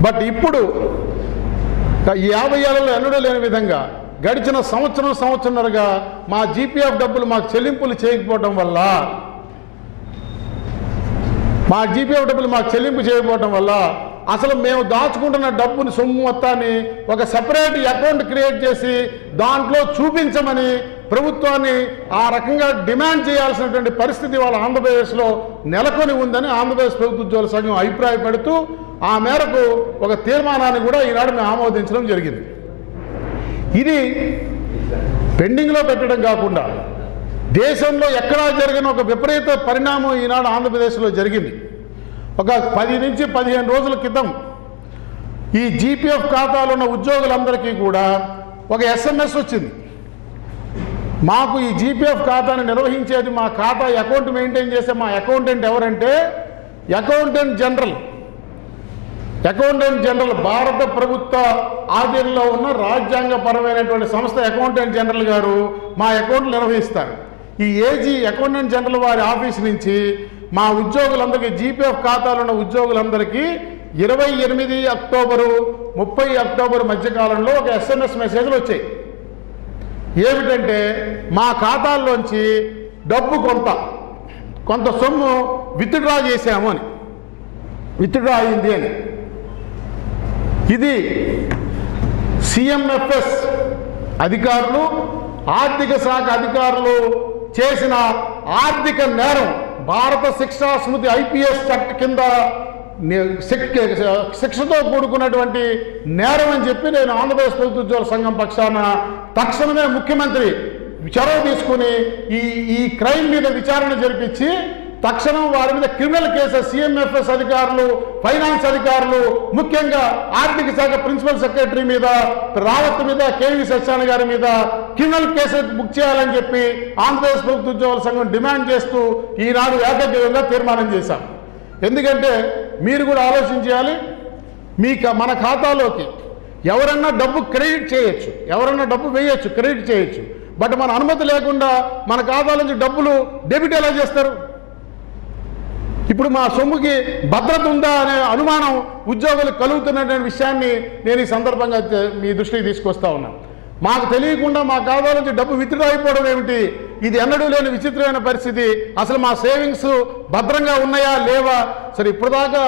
బట్ ఇప్పుడు 50 ఏళ్లలో ఎన్నడూ లేని విధంగా గడిచిన సంవత్సరంన్నరగా మా జీపీఎఫ్ డబ్బులు మాకు చెల్లింపులు చేయకపోవడం వల్ల అసలు మేము దాచుకుంటున్న డబ్బుని సొమ్ము మొత్తాన్ని ఒక సెపరేట్ అకౌంట్ క్రియేట్ చేసి దాంట్లో చూపించమని ప్రభుత్వాన్ని ఆ రకంగా డిమాండ్ చేయాల్సినటువంటి పరిస్థితి వాళ్ళ ఆంధ్రప్రదేశ్లో నెలకొని ఉందని ఆంధ్రప్రదేశ్ ప్రభుత్వ ఉద్యోగుల సంఘం అభిప్రాయపడుతూ ఆ మేరకు ఒక తీర్మానాన్ని కూడా ఈనాడు మేము ఆమోదించడం జరిగింది. ఇది పెండింగ్లో పెట్టడం కాకుండా దేశంలో ఎక్కడా జరిగిన ఒక విపరీత పరిణామం ఈనాడు ఆంధ్రప్రదేశ్లో జరిగింది. ఒక 10 నుంచి 15 రోజుల క్రితం ఈ జీపీఎఫ్ ఖాతాలో ఉన్న ఉద్యోగులందరికీ కూడా ఒక SMS వచ్చింది. మాకు ఈ జీపీఎఫ్ ఖాతాను నిర్వహించేది, మా ఖాతా అకౌంట్ మెయింటైన్ చేసే మా అకౌంటెంట్ ఎవరంటే అకౌంటెంట్ జనరల్ భారత ప్రభుత్వ ఆధీనంలో ఉన్న రాజ్యాంగపరమైనటువంటి సంస్థ అకౌంటెంట్ జనరల్ గారు మా అకౌంట్లు నిర్వహిస్తారు. ఈ అకౌంటెంట్ జనరల్ వారి ఆఫీస్ నుంచి మా ఉద్యోగులందరికీ జీపీఎఫ్ ఖాతాలో ఉన్న ఉద్యోగులందరికీ 28 అక్టోబరు 30 అక్టోబరు మధ్యకాలంలో ఒక SMS మెసేజ్లు వచ్చాయి. ఏమిటంటే మా ఖాతాల్లోంచి డబ్బు కొంత సొమ్ము విత్డ్రా చేశాము అని, విత్డ్రా అయింది అని. ఇది సిఎంఎఫ్ఎస్ అధికారులు, ఆర్థిక శాఖ అధికారులు చేసిన ఆర్థిక నేరం. భారత శిక్షా స్మృతి ఐపీఎస్ చట్ట కింద శిక్షతో కూడుకున్నటువంటి నేరం అని చెప్పి నేను ఆంధ్రప్రదేశ్ ప్రభుత్వ ఉద్యోగుల సంఘం పక్షాన తక్షణమే ముఖ్యమంత్రి చొరవ తీసుకుని ఈ క్రైమ్ మీద విచారణ జరిపించి తక్షణం వారి మీద క్రిమినల్ కేసు సిఎంఎఫ్ఎస్ అధికారులు, ఫైనాన్స్ అధికారులు, ముఖ్యంగా ఆర్థిక శాఖ ప్రిన్సిపల్ సెక్రటరీ మీద, రావత్ మీద, కేవీ సత్యనారాయణ గారి మీద క్రిమినల్ కేసు బుక్ చేయాలని చెప్పి ఆంధ్రప్రదేశ్ ప్రభుత్వ ఉద్యోగుల సంఘం డిమాండ్ చేస్తూ ఈనాడు ఏకగ్రీవంగా తీర్మానం చేశాం. ఎందుకంటే మీరు కూడా ఆలోచించాలి, మన ఖాతాలోకి ఎవరన్నా డబ్బు క్రెడిట్ చేయొచ్చు, ఎవరన్నా డబ్బు వేయచ్చు, క్రెడిట్ చేయొచ్చు. బట్ మన అనుమతి లేకుండా మన ఖాతాల నుంచి డబ్బులు డెబిట్ ఎలా చేస్తారు? ఇప్పుడు మా సొమ్ముకి భద్రత ఉందా అనే అనుమానం ఉద్యోగులకు కలుగుతున్నటువంటి విషయాన్ని నేను ఈ సందర్భంగా మీ దృష్టికి తీసుకొస్తా ఉన్నాను. మాకు తెలియకుండా మా ఖాతాల నుంచి డబ్బు విత్డ్రా అయిపోవడం ఏమిటి? ఇది ఎన్నడూ లేని విచిత్రమైన పరిస్థితి. అసలు మా సేవింగ్స్ భద్రంగా ఉన్నాయా లేవా? సరే, ఇప్పటిదాకా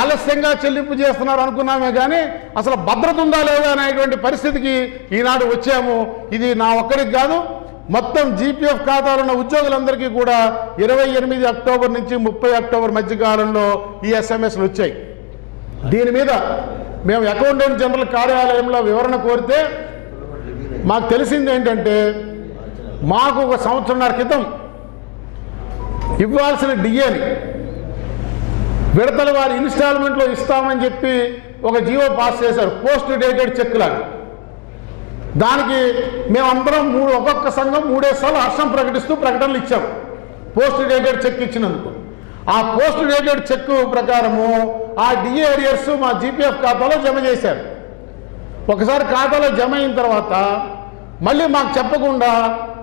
ఆలస్యంగా చెల్లింపు చేస్తున్నారు అనుకున్నామే కానీ అసలు భద్రత ఉందా లేదా అనేటువంటి పరిస్థితికి ఈనాడు వచ్చాము. ఇది నా ఒక్కడికి కాదు, మొత్తం జీపీఎఫ్ ఖాతాలో ఉన్న ఉద్యోగులందరికీ కూడా 28 అక్టోబర్ నుంచి 30 అక్టోబర్ మధ్య కాలంలో ఈ ఎస్ఎంఎస్లు వచ్చాయి. దీని మీద మేము అకౌంటెంట్ జనరల్ కార్యాలయంలో వివరణ కోరితే మాకు తెలిసింది ఏంటంటే, మాకు 1 సంవత్సరంన్నర క్రితం ఇవ్వాల్సిన డిఏని విడతల వారి ఇన్స్టాల్మెంట్లో ఇస్తామని చెప్పి ఒక జీవో పాస్ చేశారు, పోస్ట్ డేటెడ్ చెక్ లాగా. దానికి మేమందరం ఒక్కొక్క సంఘం 3 సార్లు హర్షం ప్రకటిస్తూ ప్రకటనలు ఇచ్చాం పోస్ట్ డేటెడ్ చెక్ ఇచ్చినందుకు. ఆ పోస్ట్ డేటెడ్ చెక్ ప్రకారము ఆ డిఏ ఏరియర్స్ మా జీపీఎఫ్ ఖాతాలో జమ చేశారు. ఒకసారి ఖాతాలో జమ అయిన తర్వాత మళ్ళీ మాకు చెప్పకుండా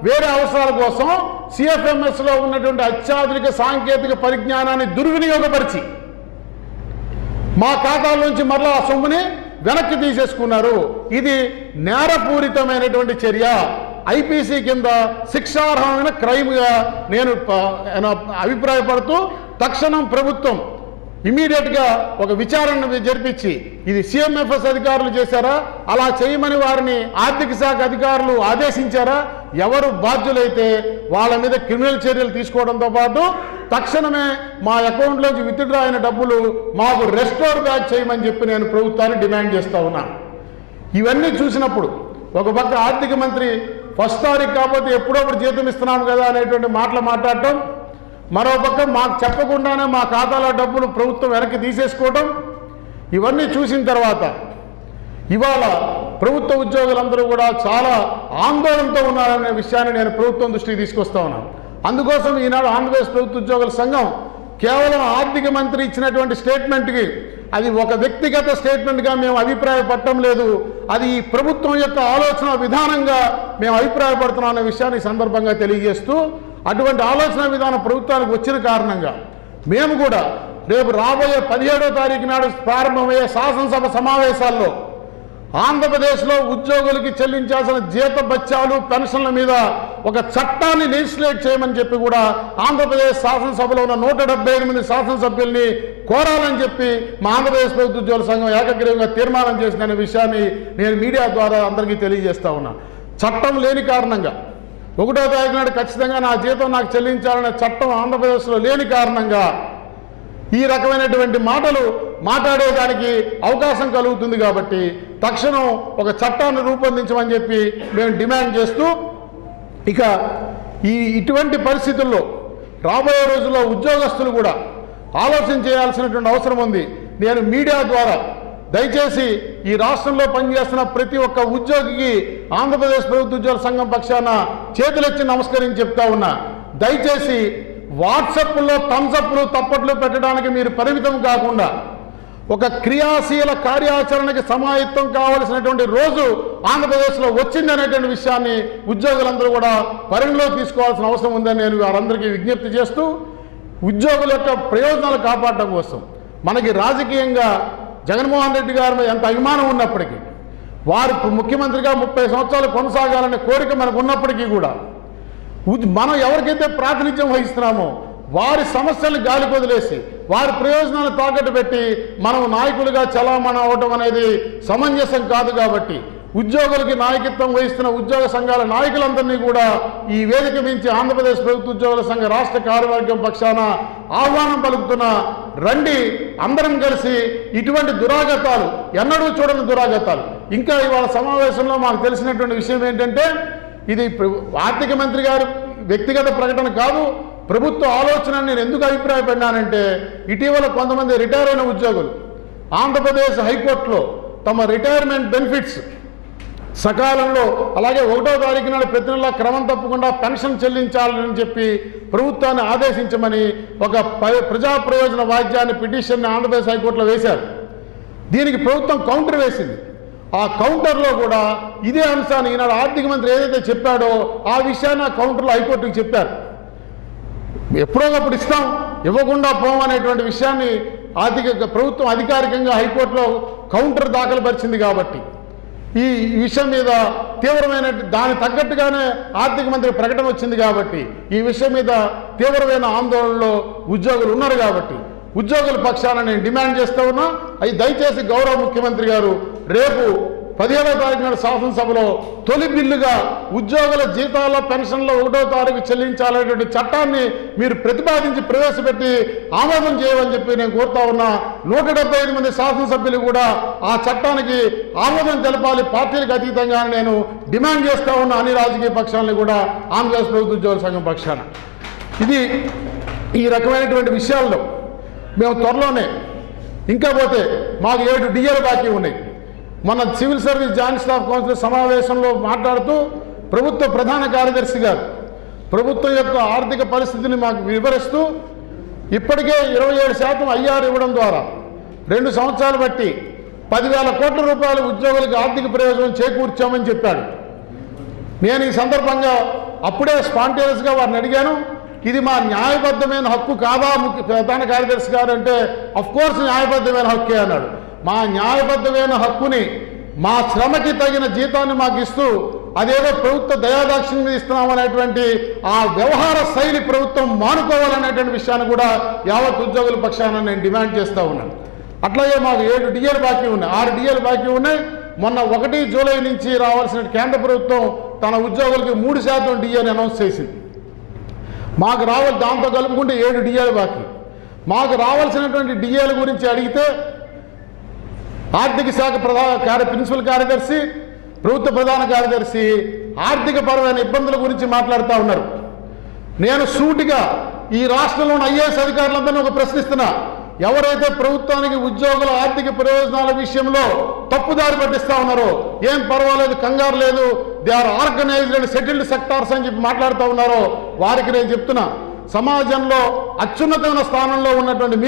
వేరే అవసరాల కోసం సిఎఫ్ఎంఎస్లో ఉన్నటువంటి అత్యాధునిక సాంకేతిక పరిజ్ఞానాన్ని దుర్వినియోగపరిచి మా ఖాతాల నుంచి మరలా ఆ సొమ్ముని వెనక్కి తీసేసుకున్నారు. ఇది నేరపూరితమైనటువంటి చర్య, ఐపీసీ కింద శిక్షార్హమైన క్రైమ్గా నేను అభిప్రాయపడుతూ తక్షణం ప్రభుత్వం ఇమీడియట్గా ఒక విచారణ జరిపించి ఇది సిఎంఎఫ్ఎస్ అధికారులు చేశారా, అలా చేయమని వారిని ఆర్థిక శాఖ అధికారులు ఆదేశించారా, ఎవరు బాధ్యులైతే వాళ్ళ మీద క్రిమినల్ చర్యలు తీసుకోవడంతో పాటు తక్షణమే మా అకౌంట్లోంచి విత్డ్రా అయిన డబ్బులు మాకు రెస్టోర్ బ్యాక్ చేయమని చెప్పి నేను ప్రభుత్వాన్ని డిమాండ్ చేస్తూ ఉన్నాను. ఇవన్నీ చూసినప్పుడు ఒక పక్క ఆర్థిక మంత్రి 1వ తారీఖు కాకపోతే ఎప్పుడప్పుడు జీతం ఇస్తున్నాము కదా అనేటువంటి మాటలు మాట్లాడటం, మరోపక్క మాకు చెప్పకుండానే మా ఖాతాలో డబ్బులు ప్రభుత్వం వెనక్కి తీసేసుకోవడం, ఇవన్నీ చూసిన తర్వాత ఇవాళ ప్రభుత్వ ఉద్యోగులందరూ కూడా చాలా ఆందోళనతో ఉన్నారనే విషయాన్ని నేను ప్రభుత్వం దృష్టికి తీసుకొస్తా ఉన్నాను. అందుకోసం ఈనాడు ఆంధ్రప్రదేశ్ ప్రభుత్వ ఉద్యోగుల సంఘం కేవలం ఆర్థిక మంత్రి ఇచ్చినటువంటి స్టేట్మెంట్కి అది ఒక వ్యక్తిగత స్టేట్మెంట్గా మేము అభిప్రాయపడటం లేదు, అది ఈ ప్రభుత్వం యొక్క ఆలోచన విధానంగా మేము అభిప్రాయపడుతున్నాం అనే విషయాన్ని ఈ సందర్భంగా తెలియజేస్తూ, అటువంటి ఆలోచన విధానం ప్రభుత్వానికి వచ్చిన కారణంగా మేము కూడా రేపు రాబోయే 17వ తారీఖు నాడు ప్రారంభమయ్యే శాసనసభ సమావేశాల్లో ఆంధ్రప్రదేశ్లో ఉద్యోగులకి చెల్లించాల్సిన జీత బత్యాలు పెన్షన్ల మీద ఒక చట్టాన్ని లెజిస్లేట్ చేయమని చెప్పి కూడా ఆంధ్రప్రదేశ్ శాసనసభలో ఉన్న 178 శాసనసభ్యుల్ని కోరాలని చెప్పి మా ఆంధ్రప్రదేశ్ ప్రభుత్వ ఉద్యోగుల సంఘం ఏకగ్రీవంగా తీర్మానం చేసిన విషయాన్ని నేను మీడియా ద్వారా అందరికీ తెలియజేస్తా ఉన్నా. చట్టం లేని కారణంగా 1వ తారీఖు నాడు ఖచ్చితంగా నా జీతం నాకు చెల్లించాలనే చట్టం ఆంధ్రప్రదేశ్లో లేని కారణంగా ఈ రకమైనటువంటి మాటలు మాట్లాడేదానికి అవకాశం కలుగుతుంది. కాబట్టి తక్షణం ఒక చట్టాన్ని రూపొందించమని చెప్పి మేము డిమాండ్ చేస్తూ, ఇక ఇటువంటి పరిస్థితుల్లో రాబోయే రోజుల్లో ఉద్యోగస్తులు కూడా ఆలోచన చేయాల్సినటువంటి అవసరం ఉంది. నేను మీడియా ద్వారా దయచేసి ఈ రాష్ట్రంలో పనిచేస్తున్న ప్రతి ఒక్క ఉద్యోగికి ఆంధ్రప్రదేశ్ ప్రభుత్వ ఉద్యోగుల సంఘం పక్షాన చేతులెత్తి నమస్కరించి చెప్తా ఉన్నా, దయచేసి వాట్సాప్లో థమ్సప్లు తప్పట్లు పెట్టడానికి మీరు పరిమితం కాకుండా ఒక క్రియాశీల కార్యాచరణకి సమాయత్తం కావలసినటువంటి రోజు ఆంధ్రప్రదేశ్లో వచ్చిందనేటువంటి విషయాన్ని ఉద్యోగులందరూ కూడా పరిగణలో తీసుకోవాల్సిన అవసరం ఉందని నేను వారందరికీ విజ్ఞప్తి చేస్తూ, ఉద్యోగుల యొక్క ప్రయోజనాలు కాపాడడం కోసం మనకి రాజకీయంగా జగన్మోహన్ రెడ్డి గారి మీద ఎంత అభిమానం ఉన్నప్పటికీ, వారు ముఖ్యమంత్రిగా 30 సంవత్సరాలు కొనసాగాలనే కోరిక మనకు ఉన్నప్పటికీ కూడా మనం ఎవరికైతే ప్రాతినిధ్యం వహిస్తున్నామో వారి సమస్యలు గాలి వదిలేసి వారి ప్రయోజనాలు తాకట్టు పెట్టి మనం నాయకులుగా చలామణి అవ్వటం అనేది సమంజసం కాదు. కాబట్టి ఉద్యోగులకి నాయకత్వం వహిస్తున్న ఉద్యోగ సంఘాల నాయకులందరినీ కూడా ఈ వేదిక మించి ఆంధ్రప్రదేశ్ ప్రభుత్వ ఉద్యోగుల సంఘ రాష్ట్ర కార్యవర్గం పక్షాన ఆహ్వానం పలుకుతున్న, రండి అందరం కలిసి ఇటువంటి దురాగతాలు, ఎన్నడూ చూడని దురాగతాలు. ఇంకా ఇవాళ సమావేశంలో మాకు తెలిసినటువంటి విషయం ఏంటంటే, ఇది ఆర్థిక మంత్రి గారు వ్యక్తిగత ప్రకటన కాదు, ప్రభుత్వ ఆలోచన. నేను ఎందుకు అభిప్రాయపడినానంటే, ఇటీవల కొంతమంది రిటైర్ అయిన ఉద్యోగులు ఆంధ్రప్రదేశ్ హైకోర్టులో తమ రిటైర్మెంట్ బెనిఫిట్స్ సకాలంలో, అలాగే 1వ తారీఖు నాడు ప్రతి నెల క్రమం తప్పకుండా పెన్షన్ చెల్లించాలని చెప్పి ప్రభుత్వాన్ని ఆదేశించమని ఒక ప్రజా ప్రయోజన వాద్యాన్ని పిటిషన్ని ఆంధ్రప్రదేశ్ హైకోర్టులో వేశారు. దీనికి ప్రభుత్వం కౌంటర్ వేసింది. ఆ కౌంటర్లో కూడా ఇదే అంశాన్ని ఈనాడు ఆర్థిక మంత్రి ఏదైతే చెప్పాడో ఆ విషయాన్ని ఆ కౌంటర్లో హైకోర్టుకి చెప్పారు. ఎప్పుడోకప్పుడు ఇస్తాం, ఇవ్వకుండా పోమనేటువంటి విషయాన్ని ప్రభుత్వం అధికారికంగా హైకోర్టులో కౌంటర్ దాఖలు పరిచింది. కాబట్టి ఈ విషయం మీద తీవ్రమైన, దాని తగ్గట్టుగానే ఆర్థిక మంత్రి ప్రకటన వచ్చింది. కాబట్టి ఈ విషయం మీద తీవ్రమైన ఆందోళనలో ఉద్యోగులు ఉన్నారు. కాబట్టి ఉద్యోగుల పక్షాన నేను డిమాండ్ చేస్తూ ఉన్నా, అది దయచేసి గౌరవ ముఖ్యమంత్రి గారు రేపు 17వ తారీఖు నాడు శాసనసభలో తొలి బిల్లుగా ఉద్యోగుల జీతాల పెన్షన్లో 1వ తారీఖు చెల్లించాలనేటువంటి చట్టాన్ని మీరు ప్రతిపాదించి ప్రవేశపెట్టి ఆమోదం చేయమని చెప్పి నేను కోరుతా ఉన్నా. 175 మంది శాసనసభ్యులు కూడా ఆ చట్టానికి ఆమోదం తెలపాలి, పార్టీలకు అతీతంగా నేను డిమాండ్ చేస్తూ ఉన్నా అన్ని రాజకీయ పక్షాలను కూడా ఆంధ్రప్రదేశ్ ప్రభుత్వ ఉద్యోగుల సంఘం పక్షాన. ఇది ఈ రకమైనటువంటి విషయాల్లో మేము త్వరలోనే, ఇంకా పోతే మాకు 7 డిఏలు బాకీ ఉన్నాయి. మన civil service joint staff council సమావేశంలో మాట్లాడుతూ ప్రభుత్వ ప్రధాన కార్యదర్శి గారు ప్రభుత్వం యొక్క ఆర్థిక పరిస్థితిని మాకు వివరిస్తూ, ఇప్పటికే 27% ఐఆర్ ఇవ్వడం ద్వారా 2 సంవత్సరాలు బట్టి 10,000 కోట్ల రూపాయలు ఉద్యోగులకు ఆర్థిక ప్రయోజనం చేకూర్చామని చెప్పాడు. నేను ఈ సందర్భంగా అప్పుడే స్పాంటేనియస్గా వారిని అడిగాను, ఇది మా న్యాయబద్ధమైన హక్కు కాదా ప్రధాన కార్యదర్శి గారు అంటే, అఫ్కోర్స్ న్యాయబద్ధమైన హక్కే అన్నాడు. మా న్యాయబద్ధమైన హక్కుని, మా శ్రమకి తగిన జీతాన్ని మాకు ఇస్తూ అదేదో ప్రభుత్వ దయాదాక్షిణ్యం ఇస్తున్నామనేటువంటి ఆ వ్యవహార శైలి ప్రభుత్వం మానుకోవాలనేటువంటి విషయాన్ని కూడా యావత్ ఉద్యోగుల పక్షాన నేను డిమాండ్ చేస్తూ ఉన్నాను. అట్లాగే మాకు 7 డిఏలు బాకీ ఉన్నాయి, 6 డిఏలు బాకీ ఉన్నాయి. మొన్న 1 జూలై నుంచి రావాల్సిన కేంద్ర ప్రభుత్వం తన ఉద్యోగులకి 3% డిఏని అనౌన్స్ చేసింది. మాకు రావాలి, దాంతో కలుపుకుంటే 7 డిఏలు బాకీ. మాకు రావాల్సినటువంటి డిఏల గురించి అడిగితే ఆర్థిక శాఖ ప్రిన్సిపల్ కార్యదర్శి, ప్రభుత్వ ప్రధాన కార్యదర్శి ఆర్థిక పరమైన ఇబ్బందుల గురించి మాట్లాడుతూ ఉన్నారు. నేను సూటిగా ఈ రాష్ట్రంలోని ఐఏఎస్ అధికారులందరినీ ఒక ప్రశ్నిస్తున్నా, ఎవరైతే ప్రభుత్వానికి ఉద్యోగుల ఆర్థిక ప్రయోజనాల విషయంలో తప్పుదారి పట్టిస్తూ ఉన్నారో, ఏం పర్వాలేదు, కంగారు లేదు, they are organised and settled sectors అని చెప్పి మాట్లాడుతూ ఉన్నారో వారికి నేను చెప్తున్నా, సమాజంలో అత్యున్నతమైన స్థానంలో ఉన్నటువంటి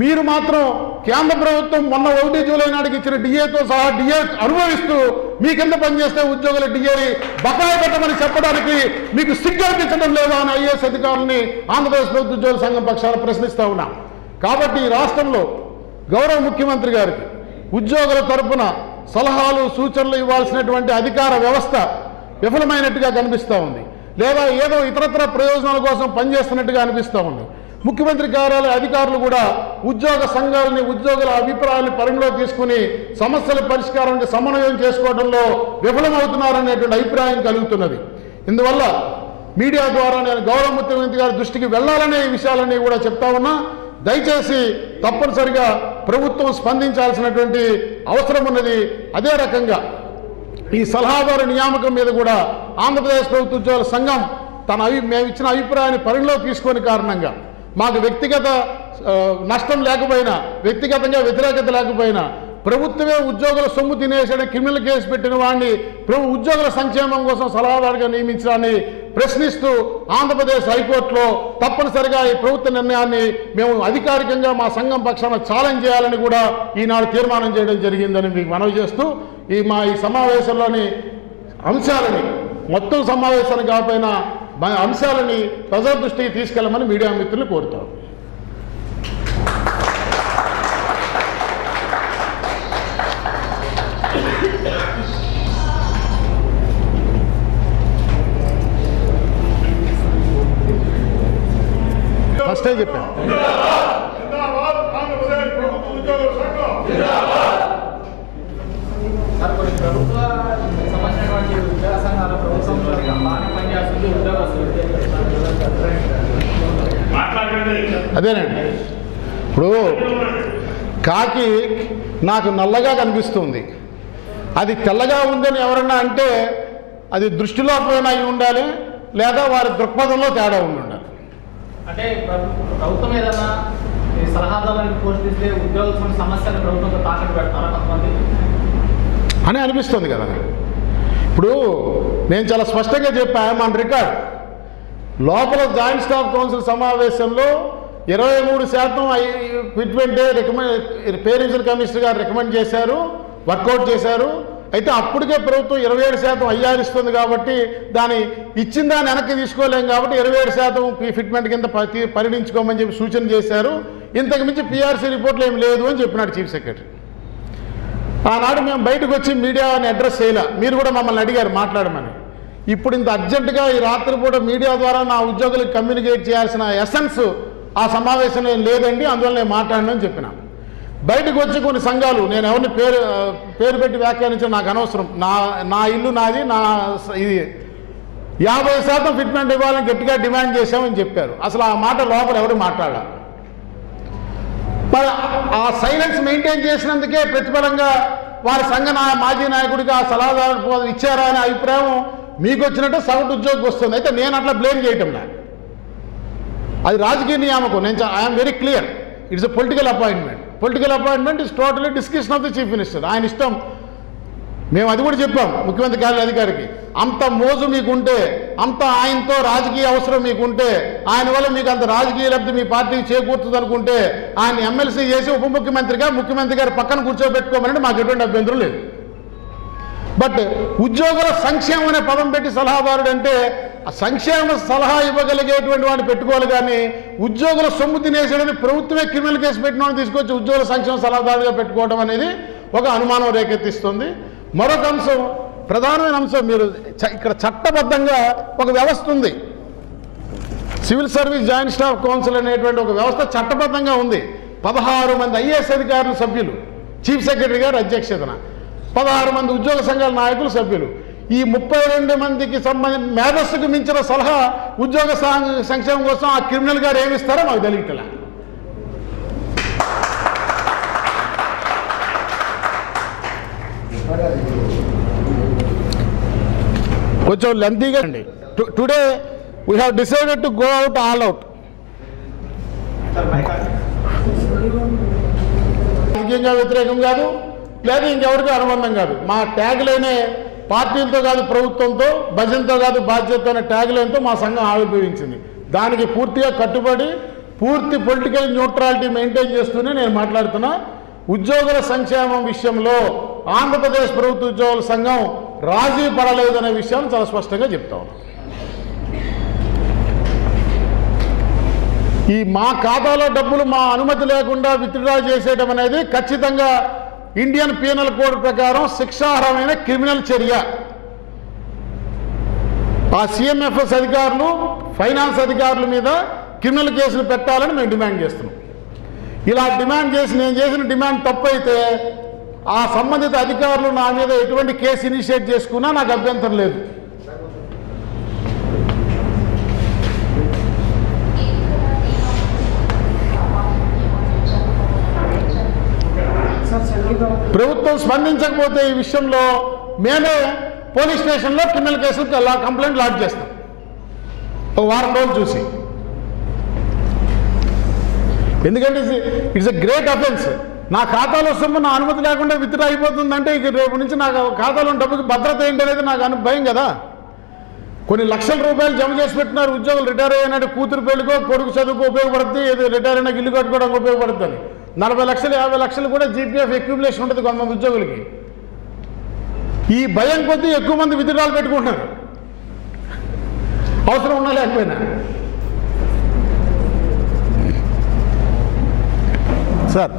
మీరు మాత్రం కేంద్ర ప్రభుత్వం మొన్న 1 జూలై నాటికి ఇచ్చిన డిఏతో సహా డిఏ అనుభవిస్తూ మీ కింద పనిచేస్తే ఉద్యోగుల డిఏని బకాయి పెట్టమని చెప్పడానికి మీకు సిగ్గు అనిపించడం లేదా అని ఐఏఎస్ అధికారులని ఆంధ్రప్రదేశ్ ప్రభుత్వ ఉద్యోగుల సంఘం పక్షాన ప్రశ్నిస్తూ ఉన్నాం. కాబట్టి ఈ రాష్ట్రంలో గౌరవ ముఖ్యమంత్రి గారికి ఉద్యోగుల తరపున సలహాలు సూచనలు ఇవ్వాల్సినటువంటి అధికార వ్యవస్థ విఫలమైనట్టుగా కనిపిస్తూ ఉంది, లేదా ఏదో ఇతరత్ర ప్రయోజనాల కోసం పనిచేస్తున్నట్టుగా అనిపిస్తూ ఉంది. ముఖ్యమంత్రి కార్యాలయ అధికారులు కూడా ఉద్యోగ సంఘాలని, ఉద్యోగుల అభిప్రాయాలను పరిగణలో తీసుకుని సమస్యల పరిష్కారానికి సమన్వయం చేసుకోవడంలో విఫలమవుతున్నారనేటువంటి అభిప్రాయం కలుగుతున్నది. ఇందువల్ల మీడియా ద్వారా నేను గౌరవ ముఖ్యమంత్రి గారి దృష్టికి వెళ్లాలనే ఈ విషయాలన్నీ కూడా చెప్తా ఉన్నా. దయచేసి తప్పనిసరిగా ప్రభుత్వం స్పందించాల్సినటువంటి అవసరం ఉన్నది. అదే రకంగా ఈ సలహాదారు నియామకం మీద కూడా ఆంధ్రప్రదేశ్ ప్రభుత్వ ఉద్యోగుల సంఘం మేము ఇచ్చిన అభిప్రాయాన్ని పరిగణలో తీసుకునే కారణంగా మాకు వ్యక్తిగత నష్టం లేకపోయినా, వ్యక్తిగతంగా వ్యతిరేకత లేకపోయినా, ప్రభుత్వమే ఉద్యోగుల సొమ్ము తినేసే క్రిమినల్ కేసు పెట్టిన వాడిని ఉద్యోగుల సంక్షేమం కోసం సలహాదారుగా నియమించడాన్ని ప్రశ్నిస్తూ ఆంధ్రప్రదేశ్ హైకోర్టులో తప్పనిసరిగా ఈ ప్రభుత్వ నిర్ణయాన్ని మేము అధికారికంగా మా సంఘం పక్షాన ఛాలెంజ్ చేయాలని కూడా ఈనాడు తీర్మానం చేయడం జరిగిందని మీకు మనవి చేస్తూ ఈ సమావేశంలోని అంశాలని, మొత్తం సమావేశాన్ని కాకపోయినా అంశాలని ప్రజల దృష్టికి తీసుకెళ్లమని మీడియా మిత్రులు కోరుతారు. ఫస్టే చెప్పాను. అదేనండి, ఇప్పుడు కాకి నాకు నల్లగా కనిపిస్తుంది, అది తెల్లగా ఉందని ఎవరన్నా అంటే అది దృష్టిలోపమైనా అయి ఉండాలి, లేదా వారి దృక్పథంలో తేడా ఉండాలి. అంటే ప్రభుత్వం ఏదైనా సలహాదారులను పోషిస్తే ఉద్యోగ సమస్యలు ప్రభుత్వంతో తాకట్టు పెడతారా కొంతమంది అని అనిపిస్తుంది కదా. ఇప్పుడు నేను చాలా స్పష్టంగా చెప్పాను, మన రికార్డ్ లోపల జాయింట్ స్టాఫ్ కౌన్సిల్ సమావేశంలో 23% ఫిట్మెంటే పే రివిజన్ కమిషనర్ గారు రికమెండ్ చేశారు, వర్కౌట్ చేశారు. అయితే అప్పటికే ప్రభుత్వం 27% ఐఆర్ ఇస్తుంది కాబట్టి దాన్ని ఇచ్చిన దాన్ని వెనక్కి తీసుకోలేం కాబట్టి 27% ఫిట్మెంట్ కింద పరిగణించుకోమని చెప్పి సూచన చేశారు. ఇంతకు మించి పిఆర్సీ రిపోర్ట్లు ఏం లేదు అని చెప్పినాడు చీఫ్ సెక్రటరీ. ఆనాడు మేము బయటకు వచ్చి మీడియాని అడ్రస్ చేయలే, మీరు కూడా మమ్మల్ని అడిగారు మాట్లాడమని. ఇప్పుడు ఇంత అర్జెంటుగా ఈ రాత్రిపూట మీడియా ద్వారా నా ఉద్యోగులకు కమ్యూనికేట్ చేయాల్సిన ఎసెన్స్ ఆ సమావేశంలో లేదండి, అందువల్ల నేను మాట్లాడనని చెప్పిన. బయటకు వచ్చి కొన్ని సంఘాలు, నేను ఎవరిని పేరు పెట్టి వ్యాఖ్యానించిన నాకు అనవసరం, నా ఇల్లు నాది, ఇది 50% ఫిట్మెంట్ ఇవ్వాలని గట్టిగా డిమాండ్ చేశామని చెప్పారు. అసలు ఆ మాట లోపల ఎవరు మాట్లాడాలి? మరి ఆ సైలెన్స్ మెయింటైన్ చేసినందుకే ప్రతిఫలంగా వారి సంఘ మాజీ నాయకుడికి ఆ సలహాదారు ఇచ్చారా అనే అభిప్రాయం మీకు వచ్చినట్టు సగటు ఉద్యోగికి వస్తుంది. అయితే నేను అట్లా బ్లేమ్ చేయటం లేదు, అది రాజకీయ నియామకం. I'm very clear, it's a political appointment. Political appointment is totally description of the chief minister. ఆయన ఇష్టం. మేము అది కూడా చెప్పాం ముఖ్యమంత్రి కార్యాధికారికి, అంత మోజు మీకుంటే, అంత ఆయనతో రాజకీయ అవసరం మీకుంటే, ఆయన వల్ల మీకు అంత రాజకీయ లబ్ధి మీ పార్టీకి చేకూరుతుంది అనుకుంటే ఆయన ఎమ్మెల్సీ చేసి ఉప ముఖ్యమంత్రిగా ముఖ్యమంత్రి గారి పక్కన కూర్చోబెట్టుకోమని మాకు ఎటువంటి అభ్యంతరం లేదు. బట్ ఉద్యోగుల సంక్షేమం అనే పదం పెట్టి సలహాదారుడు అంటే సంక్షేమ సలహా ఇవ్వగలిగేటువంటి వాడిని పెట్టుకోవాలి, కానీ ఉద్యోగుల సొమ్ము తినేసేదని ప్రభుత్వమే క్రిమినల్ కేసు పెట్టిన వాడిని తీసుకొచ్చి ఉద్యోగుల సంక్షేమ సలహాదారుడిగా పెట్టుకోవడం అనేది ఒక అనుమానం రేకెత్తిస్తుంది. మరొక అంశం, ప్రధానమైన అంశం, మీరు ఇక్కడ చట్టబద్ధంగా ఒక వ్యవస్థ ఉంది, civil service joint staff council అనేటువంటి ఒక వ్యవస్థ చట్టబద్ధంగా ఉంది. 16 మంది ఐఏఎస్ అధికారులు సభ్యులు, చీఫ్ సెక్రటరీ గారు అధ్యక్షతన, 16 మంది ఉద్యోగ సంఘాల నాయకులు సభ్యులు. ఈ 32 మందికి సంబంధించిన మేధస్సుకు మించిన సలహా ఉద్యోగ సంక్షేమం కోసం ఆ క్రిమినల్ గారు ఏమిస్తారో మాకు తెలియట్లే. కొంచెం లెంతీగా అండి. Today we have decided to go out all out. రాజకీయంగా వ్యతిరేకం కాదు, లేదా ఇంకెవరికి అనుబంధం కాదు. మా ట్యాగ్ లైనే పార్టీలతో కాదు ప్రభుత్వంతో, భజనతో కాదు బాధ్యతతో అనే ట్యాగ్ లైన్తో మా సంఘం ఆవిర్భవించింది. దానికి పూర్తిగా కట్టుబడి పూర్తి పొలిటికల్ న్యూట్రాలిటీ మెయింటైన్ చేస్తూనే నేను మాట్లాడుతున్నా. ఉద్యోగుల సంక్షేమం విషయంలో ఆంధ్రప్రదేశ్ ప్రభుత్వ ఉద్యోగుల సంఘం రాజీ పడలేదనే విషయాన్ని చాలా స్పష్టంగా చెప్తా ఉన్నాం. ఈ మా ఖాతాలో డబ్బులు మా అనుమతి లేకుండా విత్డ్రా చేసేయడం అనేది ఖచ్చితంగా ఇండియన్ పీనల్ కోడ్ ప్రకారం శిక్షార్హమైన క్రిమినల్ చర్య. ఆ సిఎంఎఫ్ఎస్ అధికారులు, ఫైనాన్స్ అధికారుల మీద క్రిమినల్ కేసులు పెట్టాలని మేము డిమాండ్ చేస్తున్నాం. ఇలా డిమాండ్ చేసి నేను చేసిన డిమాండ్ తప్పు అయితే ఆ సంబంధిత అధికారులు నా మీద ఎటువంటి కేసు ఇనిషియేట్ చేసుకున్నా నాకు అభ్యంతరం లేదు. ప్రభుత్వం స్పందించకపోతే ఈ విషయంలో మేమే పోలీస్ స్టేషన్లో క్రిమినల్ కేసులు కంప్లైంట్ లాడ్జ్ చేస్తాం ఒక వారం రోజులు చూసి. ఎందుకంటే ఇట్స్ ఎ గ్రేట్ అఫెన్స్. నా ఖాతాలో సొమ్ము నా అనుమతి లేకుండా విత్డ్రా అయిపోతుందంటే ఇక రేపు నుంచి నాకు ఖాతాలో డబ్బుకి భద్రత ఏంటి అనేది నాకు భయం కదా. కొన్ని లక్షల రూపాయలు జమ చేసి పెట్టినారు ఉద్యోగులు, రిటైర్ అయినాడు కూతురు పెళ్ళికో కొడుకు చదువుకు ఉపయోగపడుతుంది, ఏదో రిటైర్ అయినా ఇల్లు కట్టుకోవడానికి ఉపయోగపడుతుంది. 40 లక్షలు 50 లక్షలు కూడా జీపీఎఫ్ అక్యుములేషన్ ఉంటుంది కొంతమంది ఉద్యోగులకి. ఈ భయం కొద్దీ ఎక్కువ మంది విత్డ్రాలు పెట్టుకుంటున్నారు, అవసరం ఉన్నా లేకపోయినా. సార్